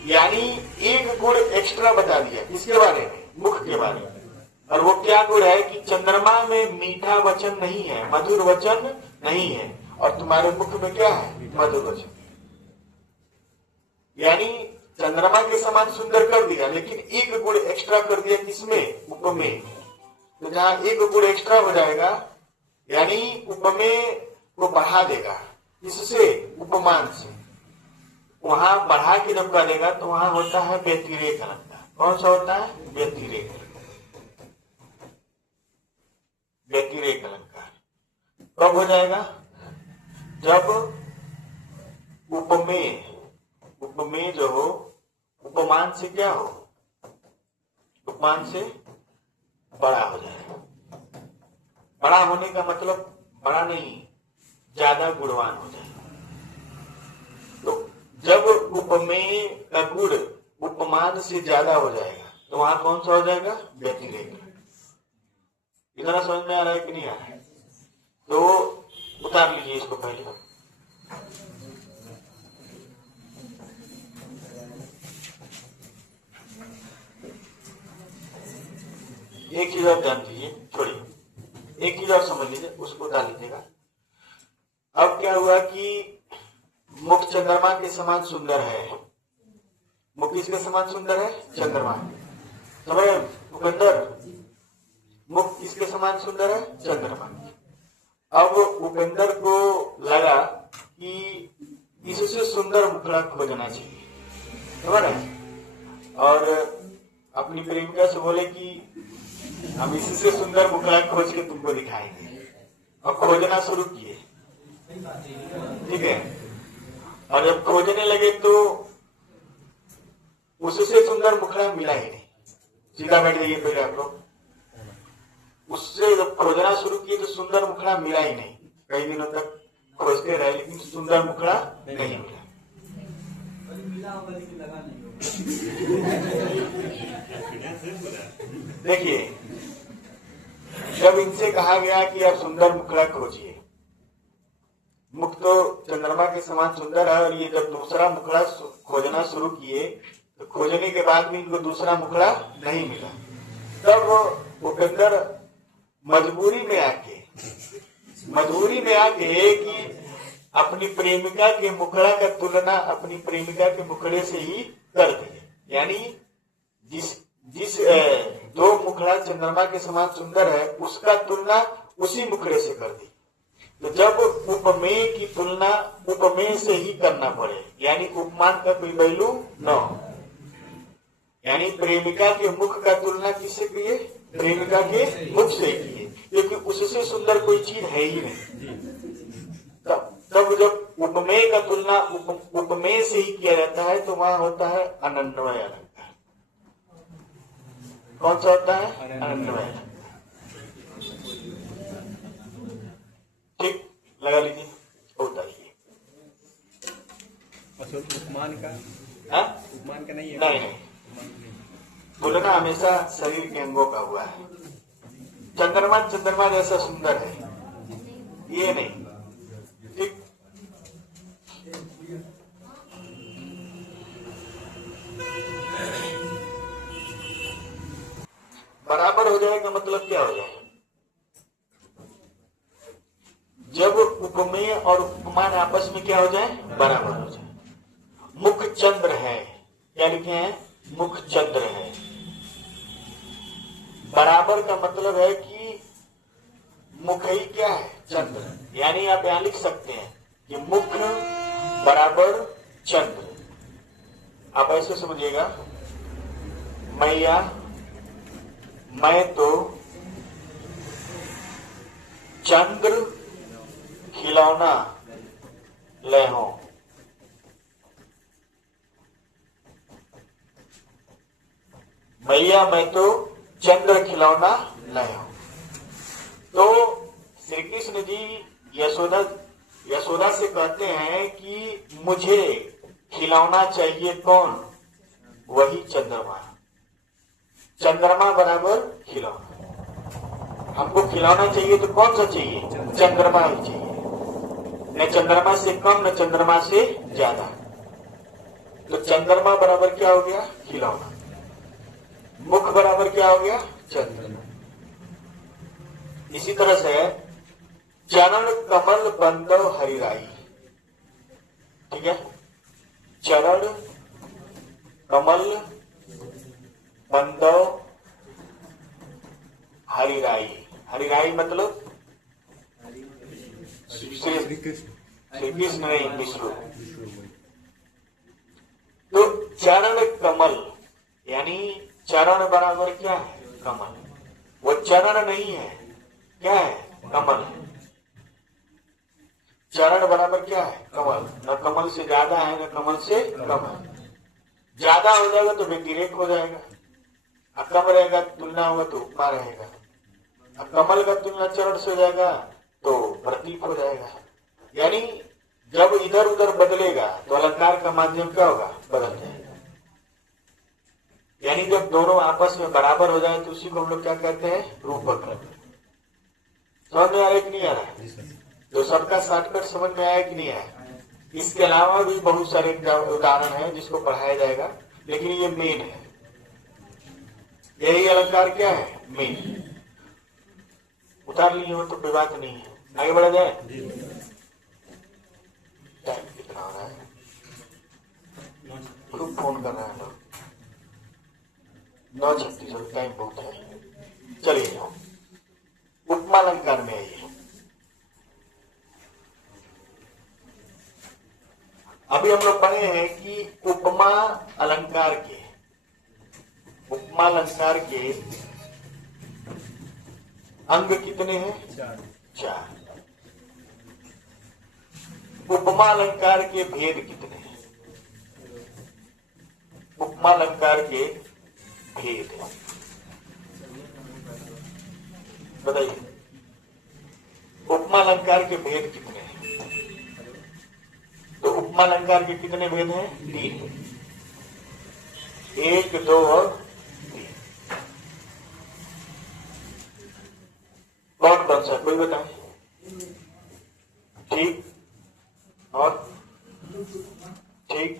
यानी एक गुण एक्स्ट्रा बता दिया किसके बारे में? मुख के बारे में। और वो क्या गुण है कि चंद्रमा में मीठा वचन नहीं है, मधुर वचन नहीं है, और तुम्हारे मुख में क्या है? मधुर वचन। यानी चंद्रमा के समान सुंदर कर दिया, लेकिन एक गुण एक्स्ट्रा कर दिया किसमें? उपमेय। तो जहां एक गुण एक्स्ट्रा हो जाएगा यानी उपमेय को बढ़ा देगा, इससे उपमान से, वहां बढ़ा के जब करेगा तो वहां होता है व्यतिरेक अलंकार। कौन सा होता है? व्यतिरेक अलंकार। व्यतिरेक अलंकार कब हो जाएगा? जब उपमेय, उपमेय जो हो उपमान से क्या हो? उपमान से बड़ा हो जाएगा। बड़ा होने का मतलब बड़ा नहीं, ज्यादा गुणवान हो जाएगा। तो जब उपमेय का गुण उपमान से ज्यादा हो जाएगा तो वहां कौन सा हो जाएगा? व्यतिरेक। इतना समझ में आ रहा है कि नहीं आ रहा है? तो उतार लीजिए इसको पहले। एक चीज और जान लीजिए, छोड़िए, एक चीज और समझ लीजिए, उसको उतार लीजिएगा। अब क्या हुआ कि मुख चंद्रमा के समान सुंदर है। मुख किसके समान सुंदर है? चंद्रमा। समझ उपेंद्र, मुख किसके समान सुंदर है? चंद्रमा। अब उपेंद्र को लगा कि इससे सुंदर मुखड़ा खोजना चाहिए, समझ रहे? और अपनी प्रेमिका से बोले कि हम इससे सुंदर मुखड़ा खोज के तुमको दिखाएंगे, और खोजना शुरू किए। ठीक है, और जब खोजने लगे तो उससे सुंदर मुखड़ा मिला ही नहीं। सीधा बैठ जाइए पहले आप लोग। उससे जब खोजना शुरू किए तो सुंदर मुखड़ा मिला ही नहीं। कई दिनों तक खोजते रहे लेकिन सुंदर मुखड़ा नहीं मिला। देखिए, जब इनसे कहा गया कि आप सुंदर मुखड़ा खोजिए, मुख तो चंद्रमा के समान सुंदर है, और ये जब दूसरा मुखड़ा खोजना शुरू किए तो खोजने के बाद भी इनको दूसरा मुखड़ा नहीं मिला। तब उपेंद्र मजबूरी में आके कि अपनी प्रेमिका के मुखड़ा का तुलना अपनी प्रेमिका के मुखड़े से ही कर दिए। यानी जिस दो मुखड़ा चंद्रमा के समान सुंदर है उसका तुलना उसी मुखड़े से कर दी। तो जब उपमेय की तुलना उपमेय से ही करना पड़े, यानी उपमान का कोई वैल्यू न हो, यानी प्रेमिका के मुख का तुलना किससे किए? प्रेमिका के मुख से किए, क्योंकि उससे सुंदर कोई चीज है ही नहीं। तब जब उपमेय का तुलना उपमेय से ही किया जाता है तो वहां होता है अनन्वय अलंकार। कौन सा होता है? अनन्वय। ठीक, लगा लीजिए, होता ही उपमान का। हाँ? उपमान का नहीं है। नहीं, तुलना हमेशा शरीर के अंगों का हुआ है। चंद्रमा जैसा सुंदर है ये नहीं। ठीक, बराबर हो जाएगा मतलब क्या हो जाएगा? जब उपमेय और उपमान आपस में क्या हो जाए? बराबर हो जाए। मुख चंद्र है, क्या लिखे हैं? मुख चंद्र है। बराबर का मतलब है कि मुख ही क्या है? चंद्र। यानी आप यहां लिख सकते हैं कि मुख बराबर चंद्र। आप ऐसे समझिएगा, मैया मैं तो चंद्र खिलौना ले हो। मैया मैं तो चंद्र खिलौना ले हो। तो श्री कृष्ण जी यशोदा से कहते हैं कि मुझे खिलौना चाहिए। कौन? वही चंद्रमा। चंद्रमा बराबर खिलौना। हमको खिलौना चाहिए तो कौन सा चाहिए? चंद्रमा ही चाहिए, न चंद्रमा से कम न चंद्रमा से ज्यादा। तो चंद्रमा बराबर क्या हो गया? खिलौना। मुख बराबर क्या हो गया? चंद्रमा। इसी तरह से चरण कमल बंदव हरिराई। ठीक है, चरण कमल बंदव हरिराई। हरिराई मतलब श्री कृष्ण। श्री कृष्ण नहीं, विष्णु। तो चरण कमल यानी चरण बराबर क्या है? कमल। वो चरण नहीं है, क्या है? कमल। चरण बराबर क्या है? कमल। न कमल से ज्यादा है न कमल से कम है। ज्यादा हो जाएगा तो व्यतिरेक हो जाएगा, और कम रहेगा तुलना होगा तो उपमा रहेगा। अब कमल का तुलना चरण से हो जाएगा तो प्रतीक हो जाएगा। यानी जब इधर उधर बदलेगा तो अलंकार का माध्यम क्या होगा? बदल जाएगा। यानी जब दोनों आपस में बराबर हो जाए तो उसी को हम लोग क्या कहते हैं? रूपक। समझ में आ रहा है कि नहीं आ रहा है? तो सबका शॉर्टकट समझ में आया कि नहीं आया? इसके अलावा भी बहुत सारे उदाहरण हैं जिसको पढ़ाया जाएगा, लेकिन ये मेन है। यही अलंकार क्या है? मेन। उतार लिए हो तो कोई बात नहीं है, आगे बढ़ा जाए। टाइम कितना हो रहा है? खूब फोन कर रहे हैं लोग। 9:36, टाइम बहुत है। चलिए उपमा अलंकार में आइए। अभी हम लोग पढ़े हैं कि उपमा अलंकार के अंग कितने हैं? 4। उपमा अलंकार के भेद कितने हैं? उपमा अलंकार के भेद बताइए। उपमा अलंकार के भेद कितने हैं? तो उपमा अलंकार के कितने भेद हैं? 3। 1, 2 और 3। कौन सा? कोई बताए। ठीक और ठीक।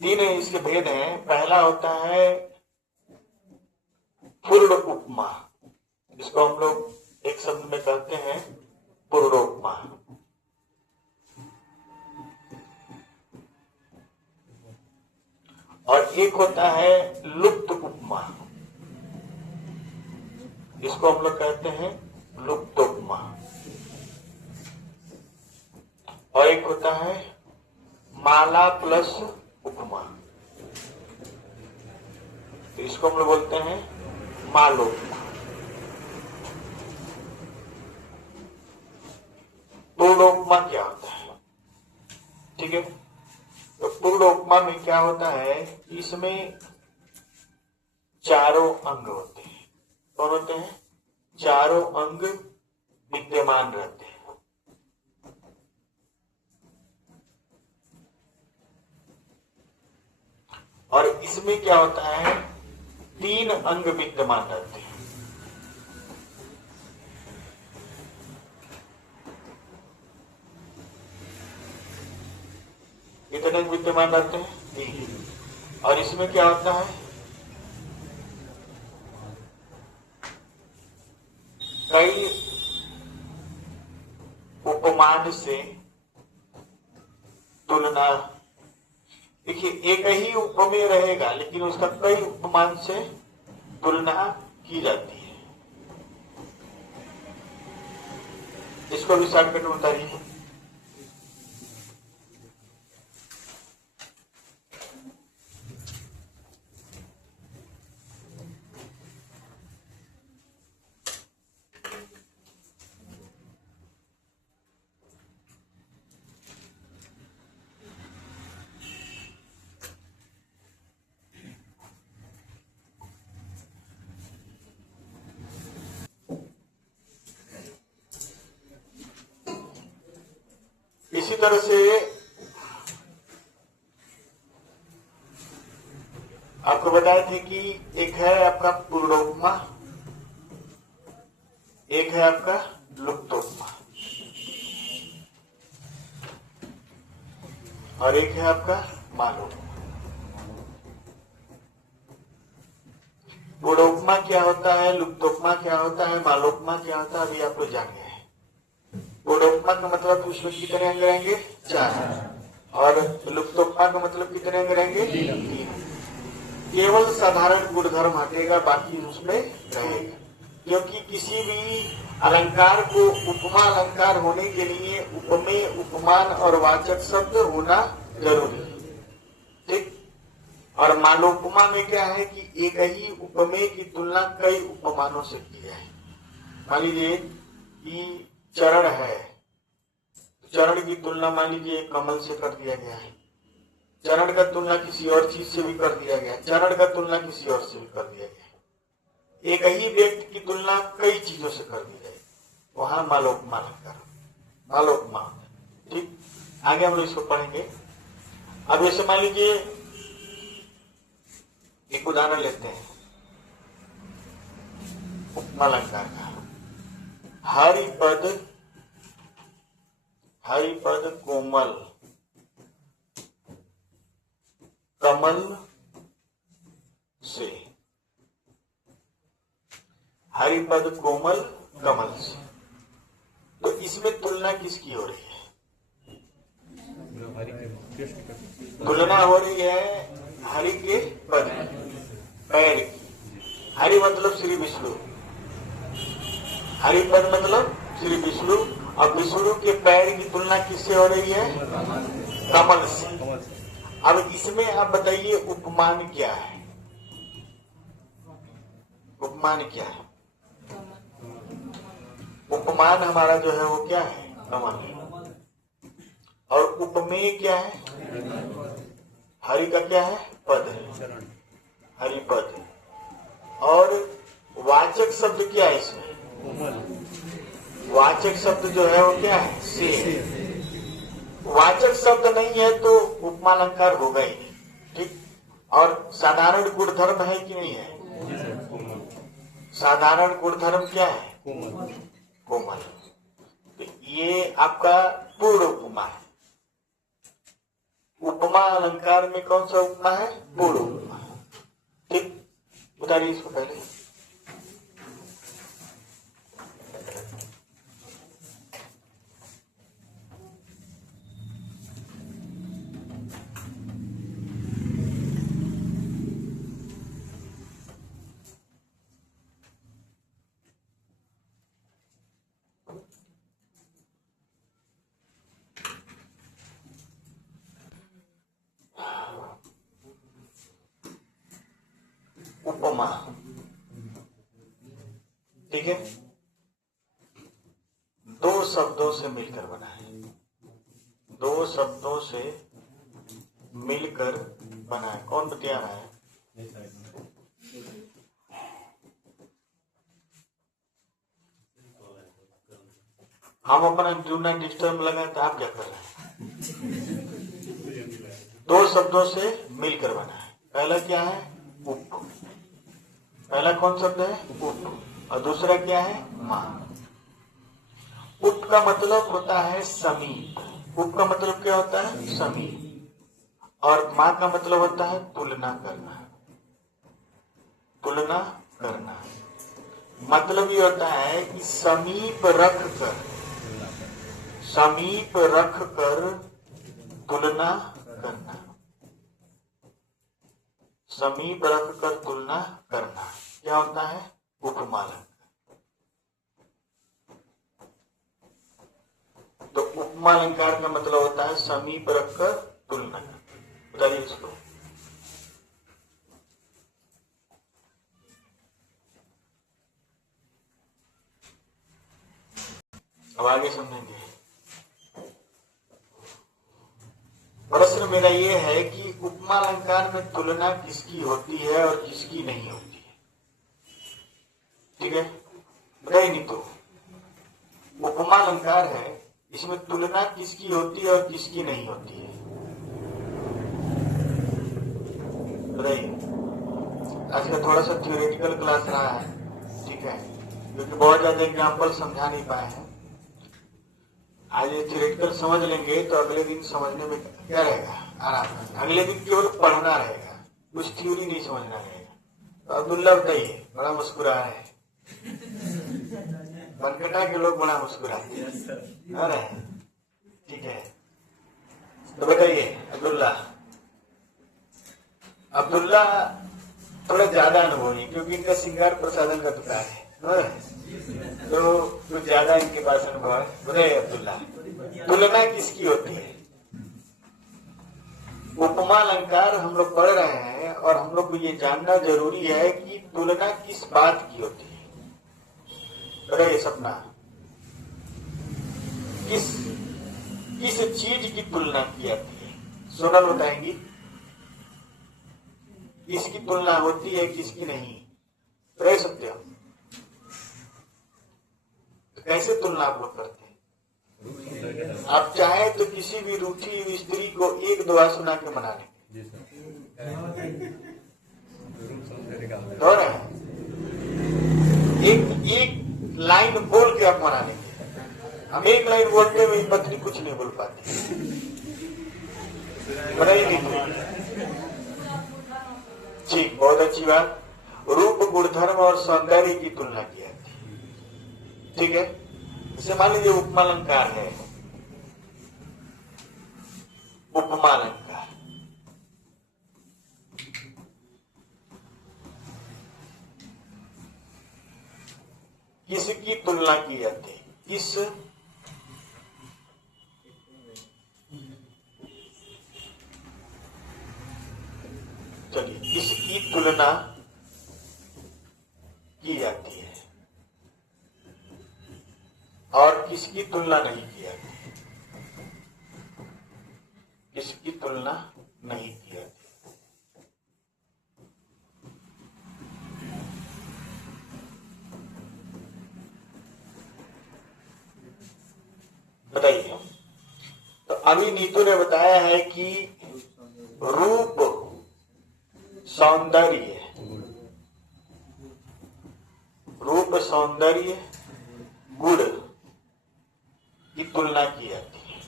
3 इसके भेद हैं। पहला होता है पूर्ण उपमा, इसको हम लोग एक शब्द में कहते हैं पूर्णोपमा। और एक होता है लुप्त उपमा, इसको हम लोग कहते हैं लुप्तोपमा। और एक होता है माला प्लस उपमा, इसको हम लोग बोलते हैं मालोपमा। पूर्णोपमा क्या होता है? ठीक है, तो पूर्णोपमा में क्या होता है? इसमें चारों अंग होते हैं। कौन होते हैं? चारों अंग विद्यमान रहते हैं। और इसमें क्या होता है? 3 अंग विद्यमान रहते हैं। कितने विद्यमान रहते हैं? 3। और इसमें क्या होता है? कई उपमान से तुलना। देखिए, एक ही उपमेय रहेगा लेकिन उसका कई उपमान से तुलना की जाती है। इसको भी शॉर्टकट में उतारिए। इसी तरह से आपको बताए थे कि एक है आपका पूर्णोपमा, एक है आपका लुप्तोपमा, और एक है आपका मालोपमा। पूर्णोपमा क्या होता है, लुप्तोपमा क्या होता है, मालोपमा क्या होता है, अभी आप लोग जान गए। पूर्णोपमा का मतलब उसमें कितने अंग रहेंगे? 4। और लुप्तोपमा का मतलब कितने अंग रहेंगे? 3। केवल साधारण गुणधर्म हटेगा, बाकी उसमें रहेगा। क्योंकि किसी भी अलंकार को उपमा अलंकार होने के लिए उपमेय, उपमान और वाचक शब्द होना जरूरी है। ठीक। और मालोपमा में क्या है कि एक ही उपमेय की तुलना कई उपमानों से की जाए। मान लीजिए कि चरण है, चरण की तुलना मान लीजिए कमल से कर दिया गया है, चरण का तुलना किसी और चीज से भी कर दिया गया, चरण का तुलना किसी और से भी कर दिया गया। एक ही व्यक्ति की तुलना कई चीजों से कर दी जाए, वहां मालोपमा अलंकार, मालोपमा। ठीक। आगे हम लोग इसको पढ़ेंगे। अब ऐसे मान लीजिए एक उदाहरण लेते हैं उपमा अलंकार का। हरिपद, हरिपद कोमल कमल से, हरिपद कोमल कमल से। तो इसमें तुलना किसकी हो रही है? तुलना हो रही है हरि के पद, पैर की। हरि मतलब श्री विष्णु, हरिपद मतलब श्री विष्णु, और विष्णु के पैर की तुलना किससे हो रही है? कमल से। अब इसमें आप बताइए उपमान क्या है? उपमान क्या है? उपमान हमारा जो है वो क्या है? कमल। और उपमेय क्या है? हरि का क्या है? पद है, हरिपद। और वाचक शब्द क्या है इसमें? वाचक शब्द जो है वो क्या है? से। वाचक शब्द नहीं है तो उपमा अलंकार होगा ही नहीं। ठीक। और साधारण गुणधर्म है कि नहीं है? साधारण गुणधर्म क्या है? कोमल। तो ये आपका पूर्ण उपमा है। उपमा अलंकार में कौन सा उपमा है? पूर्ण उपमा। ठीक। उतारिए इसको पहले। उपमा। ठीक है। दो शब्दों से मिलकर बना है, दो शब्दों से मिलकर बना है। कौन बता रहा है? हम अपना डू नॉट डिस्टर्ब लगाए तो आप क्या कर रहे हैं? दो शब्दों से मिलकर बना है। पहला क्या है? उप। पहला कौन शब्द है? उप। और दूसरा क्या है? मान। उप का मतलब होता है समीप। उप का मतलब क्या होता है? समीप। और मां का मतलब होता है तुलना करना, तुलना करना। मतलब ये होता है कि समीप रख कर, समीप रख कर तुलना करना, समीप रख कर तुलना करना क्या होता है? उपमा अलंकार। तो उपमा अलंकार का मतलब होता है समीप रख कर तुलना करना। बताइए इसको। अब आगे समझेंगे। प्रश्न मेरा ये है कि उपमा अलंकार में तुलना किसकी होती है और किसकी नहीं होती है? ठीक है, बताइए। नहीं तो उपमा अलंकार है, इसमें तुलना किसकी होती है और किसकी नहीं होती है? बताइए। आज का थोड़ा सा थ्योरेटिकल क्लास रहा है, ठीक है, क्योंकि बहुत ज्यादा एग्जाम्पल समझा नहीं पाए हैं। आज ये थ्योरेटिकल समझ लेंगे तो अगले दिन समझने में क्या रहेगा? आराम। अगले दिन केवल पढ़ना रहेगा, कुछ थ्योरी नहीं समझना रहेगा। तो अब्दुल्ला बताइए, बड़ा मुस्कुरा है, बनकटा के लोग बड़ा मुस्कुराते हैं। ठीक है, तो बताइए अब्दुल्ला। अब्दुल्ला थोड़ा ज्यादा अनुभवी क्योंकि इनका श्रृंगार प्रसाधन का दुकान है। तो कुछ ज्यादा इनके पास अनुभव है। बताइए अब्दुल्ला, तुलना किसकी होती है? उपमा अलंकार हम लोग पढ़ रहे हैं और हम लोग को ये जानना जरूरी है कि तुलना किस बात की होती है। बताइए सपना, किस चीज की तुलना की जाती है? सोनल बताएंगी किसकी तुलना होती है किसकी नहीं? रह सकते हो तो कैसे तुलना आप लोग करते हैं? आप चाहे तो किसी भी रूठी हुई स्त्री को एक दुआ सुना के मना लेंगे। हो रहा है, एक लाइन बोल के आप मना लेंगे। हम एक लाइन बोलते हुए पत्नी कुछ नहीं बोल पाती, बनाइए। ठीक, बहुत अच्छी बात। रूप, गुण, धर्म और सौंदर्य की तुलना की जाती है। ठीक है, इसे मान लीजिए उपमा अलंकार है। उपमा अलंकार किसकी तुलना की जाती है? किस चलिए, किसकी तुलना की जाती है और किसकी तुलना नहीं की जाती? किसकी तुलना नहीं की जाती? बताइए। तो अभी नीतू ने बताया है कि रूप, सौंदर्य, रूप, सौंदर्य, गुण की तुलना की जाती है।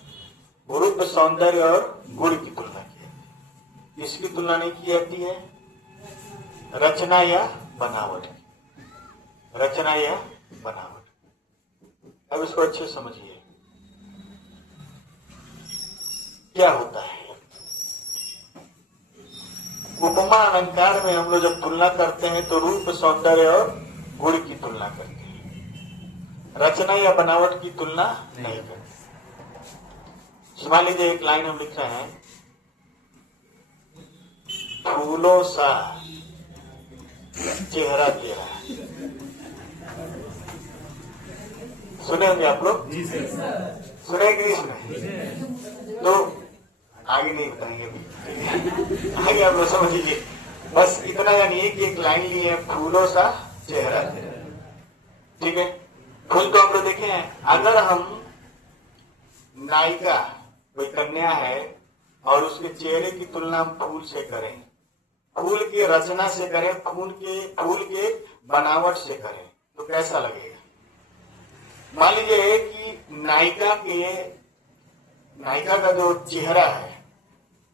रूप, सौंदर्य और गुण की तुलना की जाती है। इसकी तुलना नहीं की जाती है रचना या बनावट की। रचना या बनावट। अब इसको अच्छे समझिए क्या होता है। उपमा अलंकार में हम लोग जब तुलना करते हैं तो रूप, सौंदर्य और गुण की तुलना करते हैं, रचना या बनावट की तुलना नहीं करते। मान लीजिए एक लाइन हम लिख रहे हैं, फूलों सा चेहरा तेरा। सुने होंगे आप लोग? सुने कि नहीं सुने? तो आगे नहीं बताएंगे अभी, आगे आप लोग समझ लीजिए। बस इतना जानिए कि एक लाइन ली है, फूलों सा चेहरा तेरा। ठीक है, फूल तो आप लोग देखे हैं। अगर हम नायिका कोई कन्या है और उसके चेहरे की तुलना हम फूल से करें, फूल की रचना से करें, फूल के बनावट से करें, तो कैसा लगेगा? मान लीजिए कि नायिका का जो चेहरा है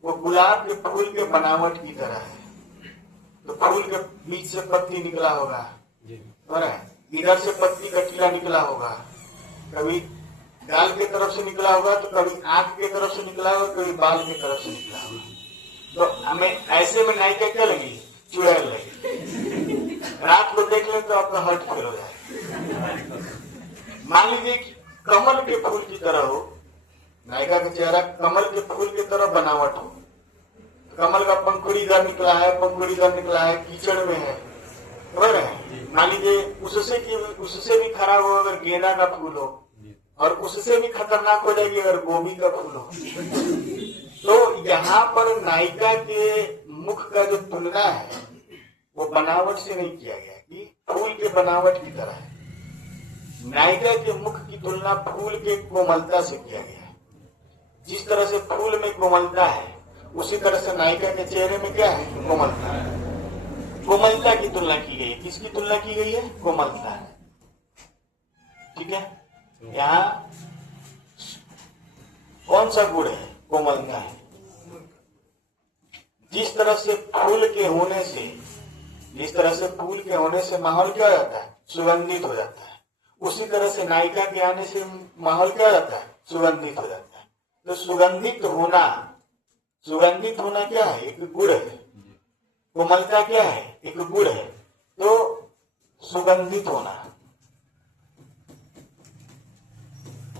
वो गुलाब के फूल के बनावट की तरह है। तो फूल के बीच से पत्ती निकला होगा, इधर से पत्ती का कीड़ा निकला होगा, कभी गाल के तरफ से निकला होगा, तो कभी आंख के तरफ से निकला होगा, कभी बाल के तरफ से निकला होगा। तो हमें ऐसे में नायिका क्या लगी? चुड़ैल लगी। रात को देख ले तो आपका हार्ट फेल हो जाए। मान लीजिए कि कमल के फूल की तरह हो, नायिका का चेहरा कमल के फूल की तरह बनावट हो। कमल का पंखुड़ी इधर निकला है, कीचड़ में है, मान लीजिए उससे भी खराब हो अगर गेंदा का फूल हो, और उससे भी खतरनाक हो जाएगी अगर गोभी का फूल हो। तो यहाँ पर नायिका के मुख का जो तुलना है वो बनावट से नहीं किया गया कि फूल के बनावट की तरह है। नायिका के मुख की तुलना फूल के कोमलता से किया गया है। जिस तरह से फूल में कोमलता है उसी तरह से नायिका के चेहरे में क्या है? कोमलता है। कोमलता की तुलना की गई है। किसकी तुलना की गई है? कोमलता। ठीक है, यहाँ कौन सा गुण है? कोमलता है। जिस तरह से फूल के होने से माहौल क्या हो जाता है? सुगंधित हो जाता है। उसी तरह से नायिका के आने से माहौल क्या हो जाता है? सुगंधित हो जाता है। तो सुगंधित होना क्या है? एक गुण है। कोमलता क्या है? एक गुण है। तो सुगंधित होना।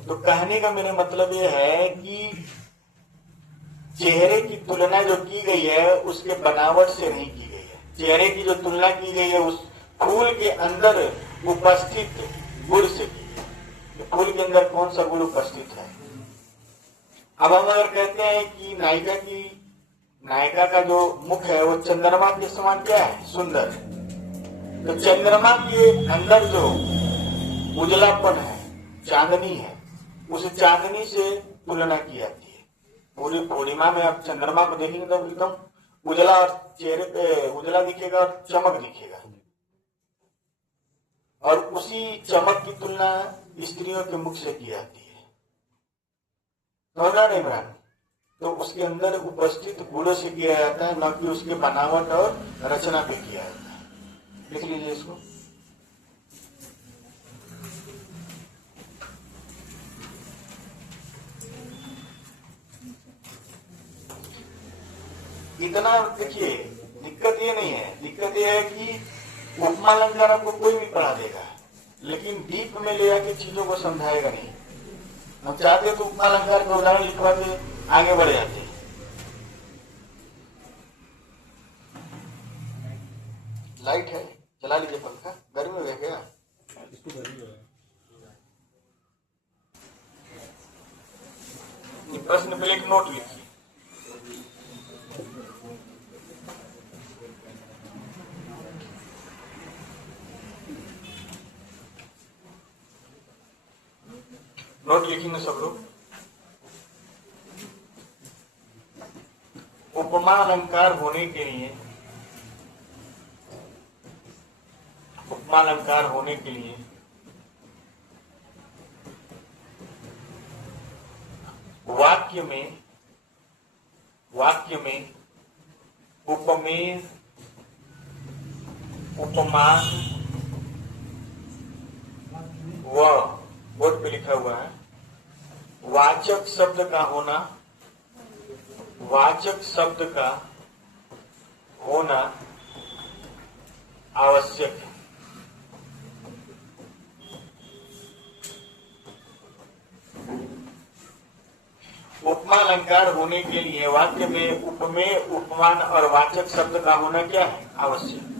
तो कहने का मेरा मतलब ये है कि चेहरे की तुलना जो की गई है उसके बनावट से नहीं की गई है। चेहरे की जो तुलना की गई है उस फूल के अंदर उपस्थित गुण से की गई। फूल के अंदर कौन सा गुण उपस्थित है। अब हम अगर कहते हैं कि नायिका का जो मुख है वो चंद्रमा के समान क्या है, सुंदर। तो चंद्रमा के अंदर जो उजलापन है, चांदनी है, उस चांदनी से तुलना की जाती है। पूरी पूर्णिमा में आप चंद्रमा को देखेंगे तो एकदम उजला और चेहरे पे उजला दिखेगा और चमक दिखेगा। और उसी चमक की तुलना स्त्रियों के मुख से की जाती है। समझा नहीं इमरान? तो उसके अंदर उपस्थित गुणों से किया जाता है, न कि उसके बनावट और रचना पे किया जाता है। लिख लीजिए इसको। इतना देखिए, दिक्कत ये नहीं है। दिक्कत ये है कि उपमा अलंकार आपको कोई भी पढ़ा देगा, लेकिन डीप में ले आके चीजों को समझाएगा नहीं। हम चाहते तो उपमा अलंकार के उदाहरण लिखवाते आगे बढ़ जाते। लाइट है, चला लीजिए पंखा, गर्मी में गया। प्रश्न पे एक नोट लिखिए। नोट लिखेंगे सब लोग। उपमा अलंकार होने के लिए, उपमा अलंकार होने के लिए वाक्य में उपमेय, उपमान व बोर्ड पे लिखा हुआ है वाचक शब्द का होना, वाचक शब्द का होना आवश्यक है। उपमा अलंकार होने के लिए वाक्य में उपमेय, उपमान और वाचक शब्द का होना क्या है, आवश्यक।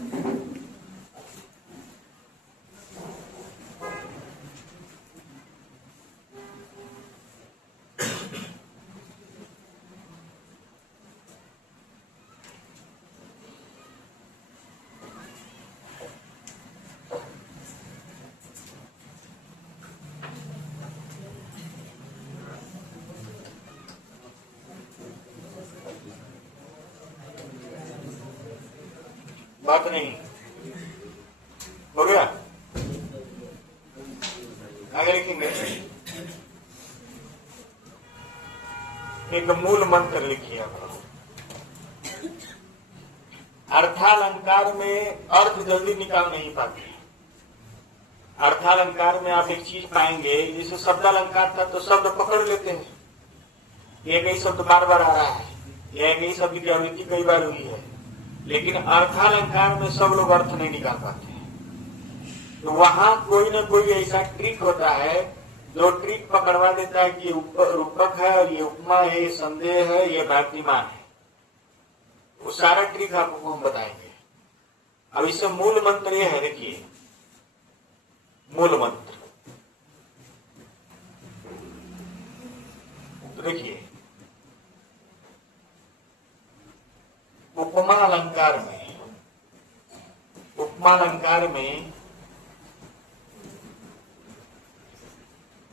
बात नहीं हो गया, आगे लिखेंगे। एक मूल मंत्र लिखिए आप। अर्थालंकार में अर्थ जल्दी निकाल नहीं पाते। अर्थालंकार में आप एक चीज पाएंगे, जैसे शब्दालंकार था तो शब्द पकड़ लेते हैं, एक ही शब्द बार बार आ रहा है, एक ही शब्द की आवृत्ति कई बार हुई है। लेकिन अर्थालंकार में सब लोग अर्थ नहीं निकाल पाते हैं। तो वहां कोई ना कोई ऐसा ट्रिक होता है जो ट्रिक पकड़वा देता है कि रूपक है और ये उपमा है, ये संदेह है, ये भातिमान है। वो सारा ट्रिक आपको हम बताएंगे। अब इससे मूल मंत्र ये है, देखिए मूल मंत्र तो देखिए, उपमा अलंकार में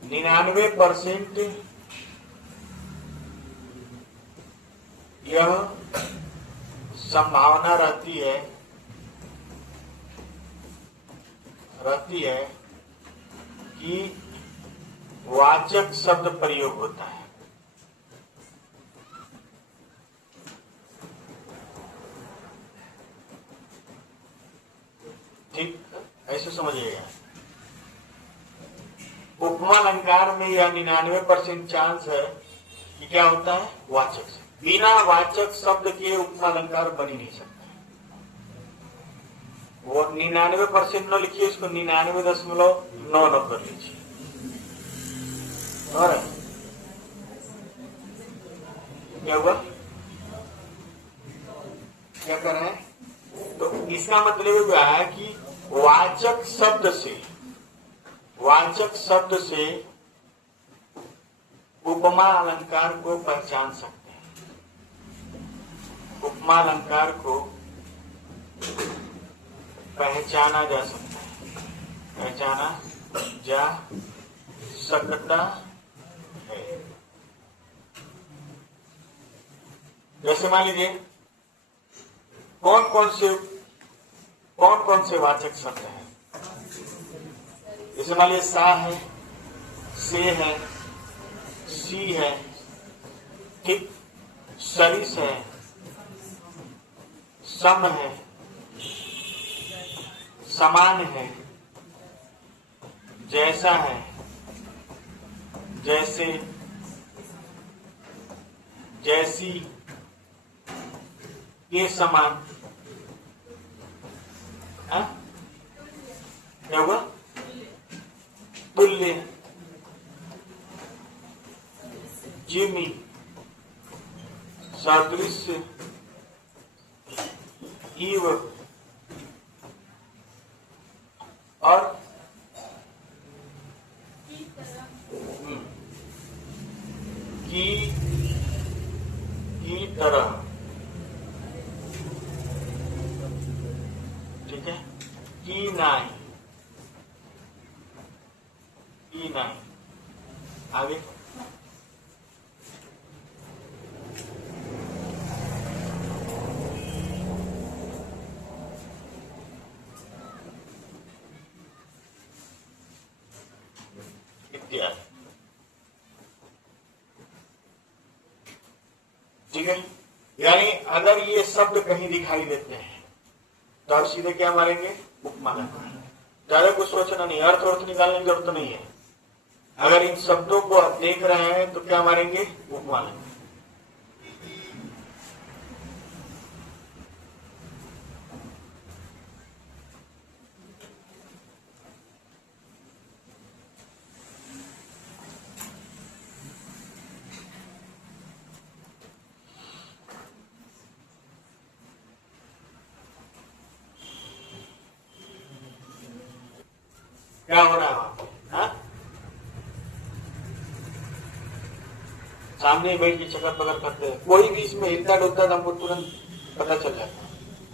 99% यह संभावना रहती है कि वाचक शब्द प्रयोग होता है। ठीक, ऐसे समझिएगा। उपमा अलंकार में यह 99% चांस है कि क्या होता है, वाचक से। बिना वाचक शब्द के उपमा अलंकार बन ही नहीं सकता। वो 99% न लिखिए, इसको 99.99 कर लीजिए। और क्या हुआ, क्या कर रहे हैं? तो इसका मतलब यह है कि वाचक शब्द से उपमा अलंकार को पहचान सकते हैं। उपमा अलंकार को पहचाना जा सकता है, पहचाना जा सकता है। जैसे मान लीजिए कौन कौन से वाचक शब्द हैं। जैसे मान लीजिए सा है, से है, सी है, ठीक, सरिस है, सम है, समान है, जैसा है, जैसे, जैसी, ये समान, क्या हुआ, तुल्य, जिमी, सादृश्य, इव, और की तरह, ठीक है, की नाई, आगे इत्यादि, ठीक है। यानी अगर ये शब्द कहीं दिखाई देते हैं तो आप सीधे क्या मारेंगे, उपमा लगाएंगे। ज्यादा कुछ सोचना नहीं, अर्थ निकालने की जरूरत नहीं है। अगर इन शब्दों को आप देख रहे हैं तो क्या मारेंगे, उपमा लगाएंगे। क्या हो रहा है वहां पे, सामने बैठ के चक्कर पकड़ करते हैं। कोई भी इसमें हिलता डुलता तो हमको तुरंत पता चल जाता है।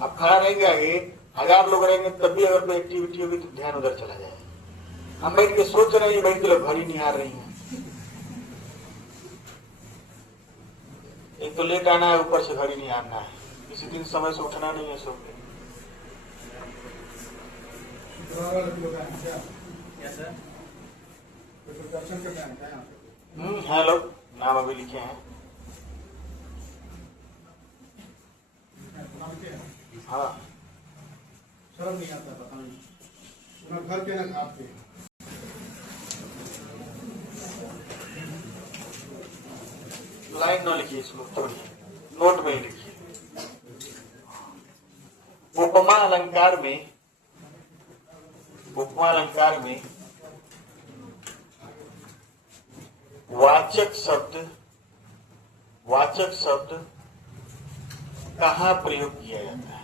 आप खड़ा रहेंगे, आगे 1000 लोग रहेंगे तब भी अगर कोई एक्टिविटी होगी तो ध्यान उधर चला जाएगा। हम बैठ के सोच रहे हैं, बैठ के लोग घड़ी निहार रही हैं। एक तो लेट आना है, ऊपर से घड़ी निहारना है। किसी दिन समय से उठना नहीं है सो के। है लोग नाम अभी लिखे हैं। हाँ, शर्म नहीं आता, पता नहीं घर के ना खाते। लाइन न लिखिए, इसको छोड़िए, नोट में ही लिखिए। उपमा अलंकार में वाचक शब्द कहाँ प्रयोग किया जाता है?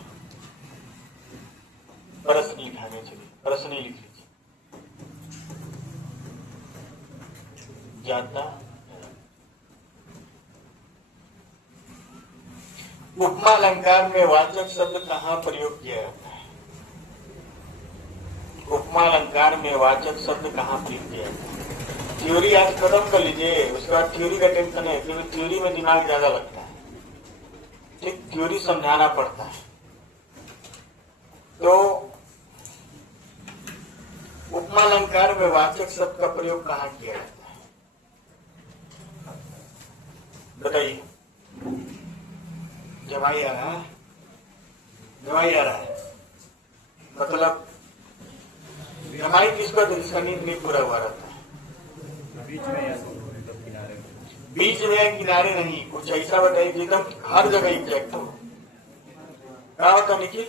प्रश्न लिखाने चलिए, प्रश्न ही लिख लीजिए। जाता उपमा अलंकार में वाचक शब्द कहाँ प्रयोग किया जाता है? उपमा अलंकार में वाचक शब्द कहाँ प्रयोग किया जाता है? थ्योरी आज खत्म कर लीजिए, उसके बाद थ्योरी का टेंशन है, क्योंकि थ्योरी में दिमाग ज्यादा लगता है। ठीक, थ्योरी समझाना पड़ता है। तो उपमा अलंकार में वाचक शब्द का प्रयोग कहाँ किया जाता है, बताइए। जवाई आ रहा है, जवाई आ रहा है, मतलब जवाई किसका, जिसका नींद नहीं पूरा हुआ रहता है। बीच में या किनारे, बीच में या किनारे नहीं, कुछ ऐसा बताइए एकदम हर जगह एग्जैक्ट हो। क्या होता निखिल,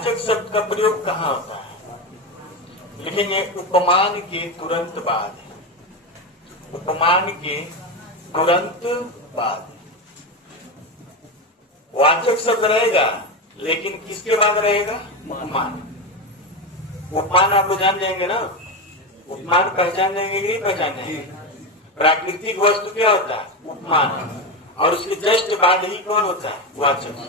वाचक शब्द का प्रयोग कहाँ होता है? लिखेंगे उपमान के तुरंत बाद। उपमान के तुरंत बाद वाचक शब्द रहेगा, लेकिन किसके बाद रहेगा? उपमान। उपमान आप लोग जान जाएंगे ना? उपमान पहचान जाएंगे कि नहीं पहचान जाएंगे? प्राकृतिक वस्तु क्या होता है? उपमान। और उसके जस्ट बाद ही कौन होता है? वाचक।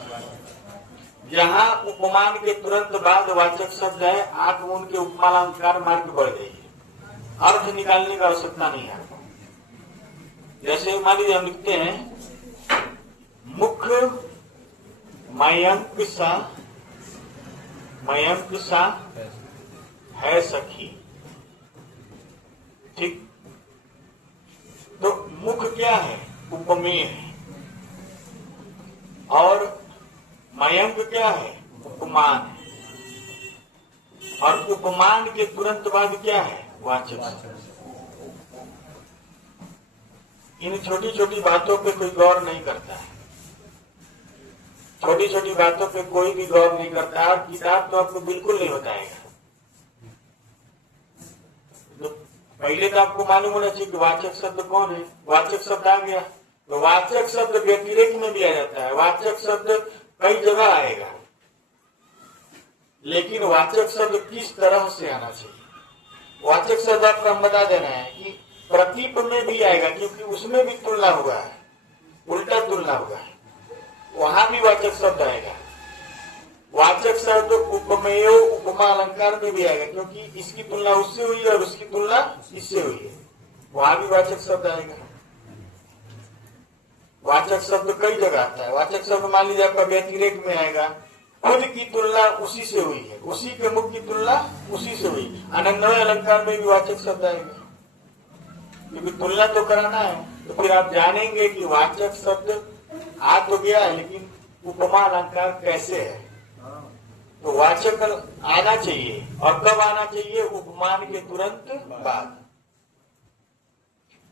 जहाँ उपमान के तुरंत बाद वाचक शब्द है, आप उनके उपमालंकार मार के बढ़ जाइए, अर्थ निकालने की आवश्यकता नहीं है। जैसे मान लीजिए हम लिखते हैं मुख मयंक सा है सखी। ठीक, तो मुख क्या है? उपमेय है। और मयंक क्या है? उपमान है। और उपमान के तुरंत बाद क्या है? वाचक। इन छोटी छोटी बातों पे कोई गौर नहीं करता है। छोटी छोटी बातों पे कोई भी गौर नहीं करता, और किताब तो आपको बिल्कुल नहीं बताएगा। तो पहले तो आपको मालूम होना चाहिए कि वाचक शब्द कौन है। वाचक शब्द आ गया तो वाचक शब्द व्यतिरेक में भी आ जाता है। वाचक शब्द कई जगह आएगा, लेकिन वाचक शब्द किस तरह से आना चाहिए? वाचक शब्द आपको हम बता देना है कि प्रतीप में भी आएगा, क्योंकि उसमें भी तुलना हुआ है, उल्टा तुलना हुआ है, वहां भी वाचक शब्द आएगा। वाचक शब्द उपमेय उपमा अलंकार में भी आएगा, क्योंकि इसकी तुलना उससे हुई है और उसकी तुलना इससे हुई है, वहां भी वाचक शब्द आएगा। वाचक शब्द कई जगह आता है। वाचक शब्द मान लीजिए आपका व्यतिरेक में आएगा, खुद की तुलना उसी से हुई है, उसी के मुख की तुलना उसी से हुई। आनंदमय अलंकार में भी वाचक शब्द आएगा, क्योंकि तुलना तो कराना है। तो फिर आप जानेंगे कि वाचक शब्द आ तो गया है, लेकिन उपमा अलंकार कैसे है। तो वाचक आना चाहिए, और कब आना चाहिए? उपमान के तुरंत बाद।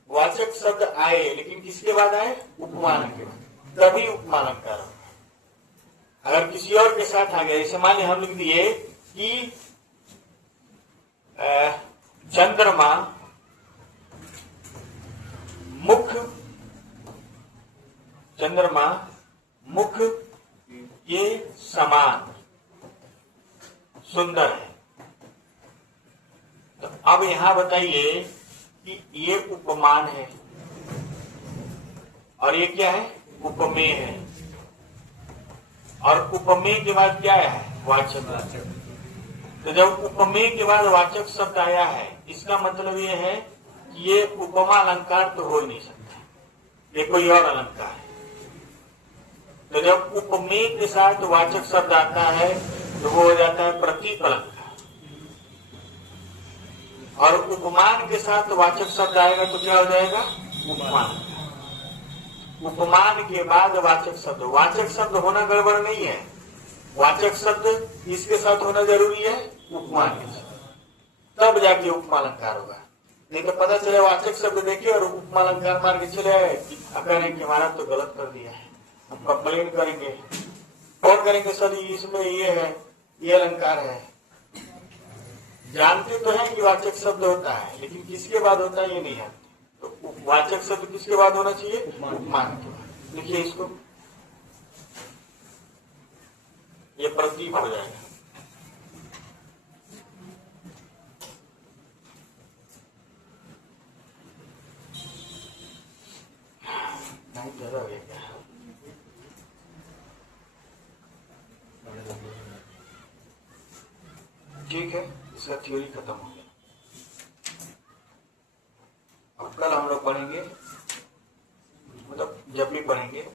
वाचक शब्द आए, लेकिन किसके बाद आए? उपमान के बाद, तभी उपमा अलंकार। अगर किसी और के साथ आ गया, जैसे मान लीजिए हम लिख दिए कि चंद्रमा मुख के समान सुंदर है। तो अब यहां बताइए कि ये उपमान है और ये क्या है? उपमेय है। और उपमेय के बाद क्या है? वाचक। तो जब उपमेय के बाद वाचक शब्द आया है, इसका मतलब ये है कि ये उपमा अलंकार तो हो ही नहीं सकता, ये कोई और अलंकार है। तो जब उपमेय के साथ वाचक शब्द आता है तो वो हो जाता है प्रतीक अलंकार। और उपमान के साथ वाचक शब्द आएगा तो क्या हो जाएगा? उपमान। उपमान के बाद वाचक शब्द। वाचक शब्द होना गड़बड़ नहीं है, वाचक शब्द इसके साथ होना जरूरी है, उपमान के साथ, तब जाके उपमा अलंकार होगा। नहीं तो पता चले वाचक शब्द देखिए और उपमा अलंकार मार के चले आए, कहेंगे कि हमारा तो गलत कर दिया है, हम कंप्लेन करेंगे और करेंगे सर इसमें ये है, ये अलंकार है। जानते तो हैं कि वाचक शब्द होता है, लेकिन किसके बाद होता है ये नहीं जानते। तो वाचक शब्द किसके बाद होना चाहिए? उपमान के बाद। लिखिए इसको, ये प्रतीक हो जाएगा। नहीं ज्यादा हो गया क्या? ठीक है, इसका थ्योरी खत्म हो गया। अब कल हम लोग पढ़ेंगे, मतलब जब भी पढ़ेंगे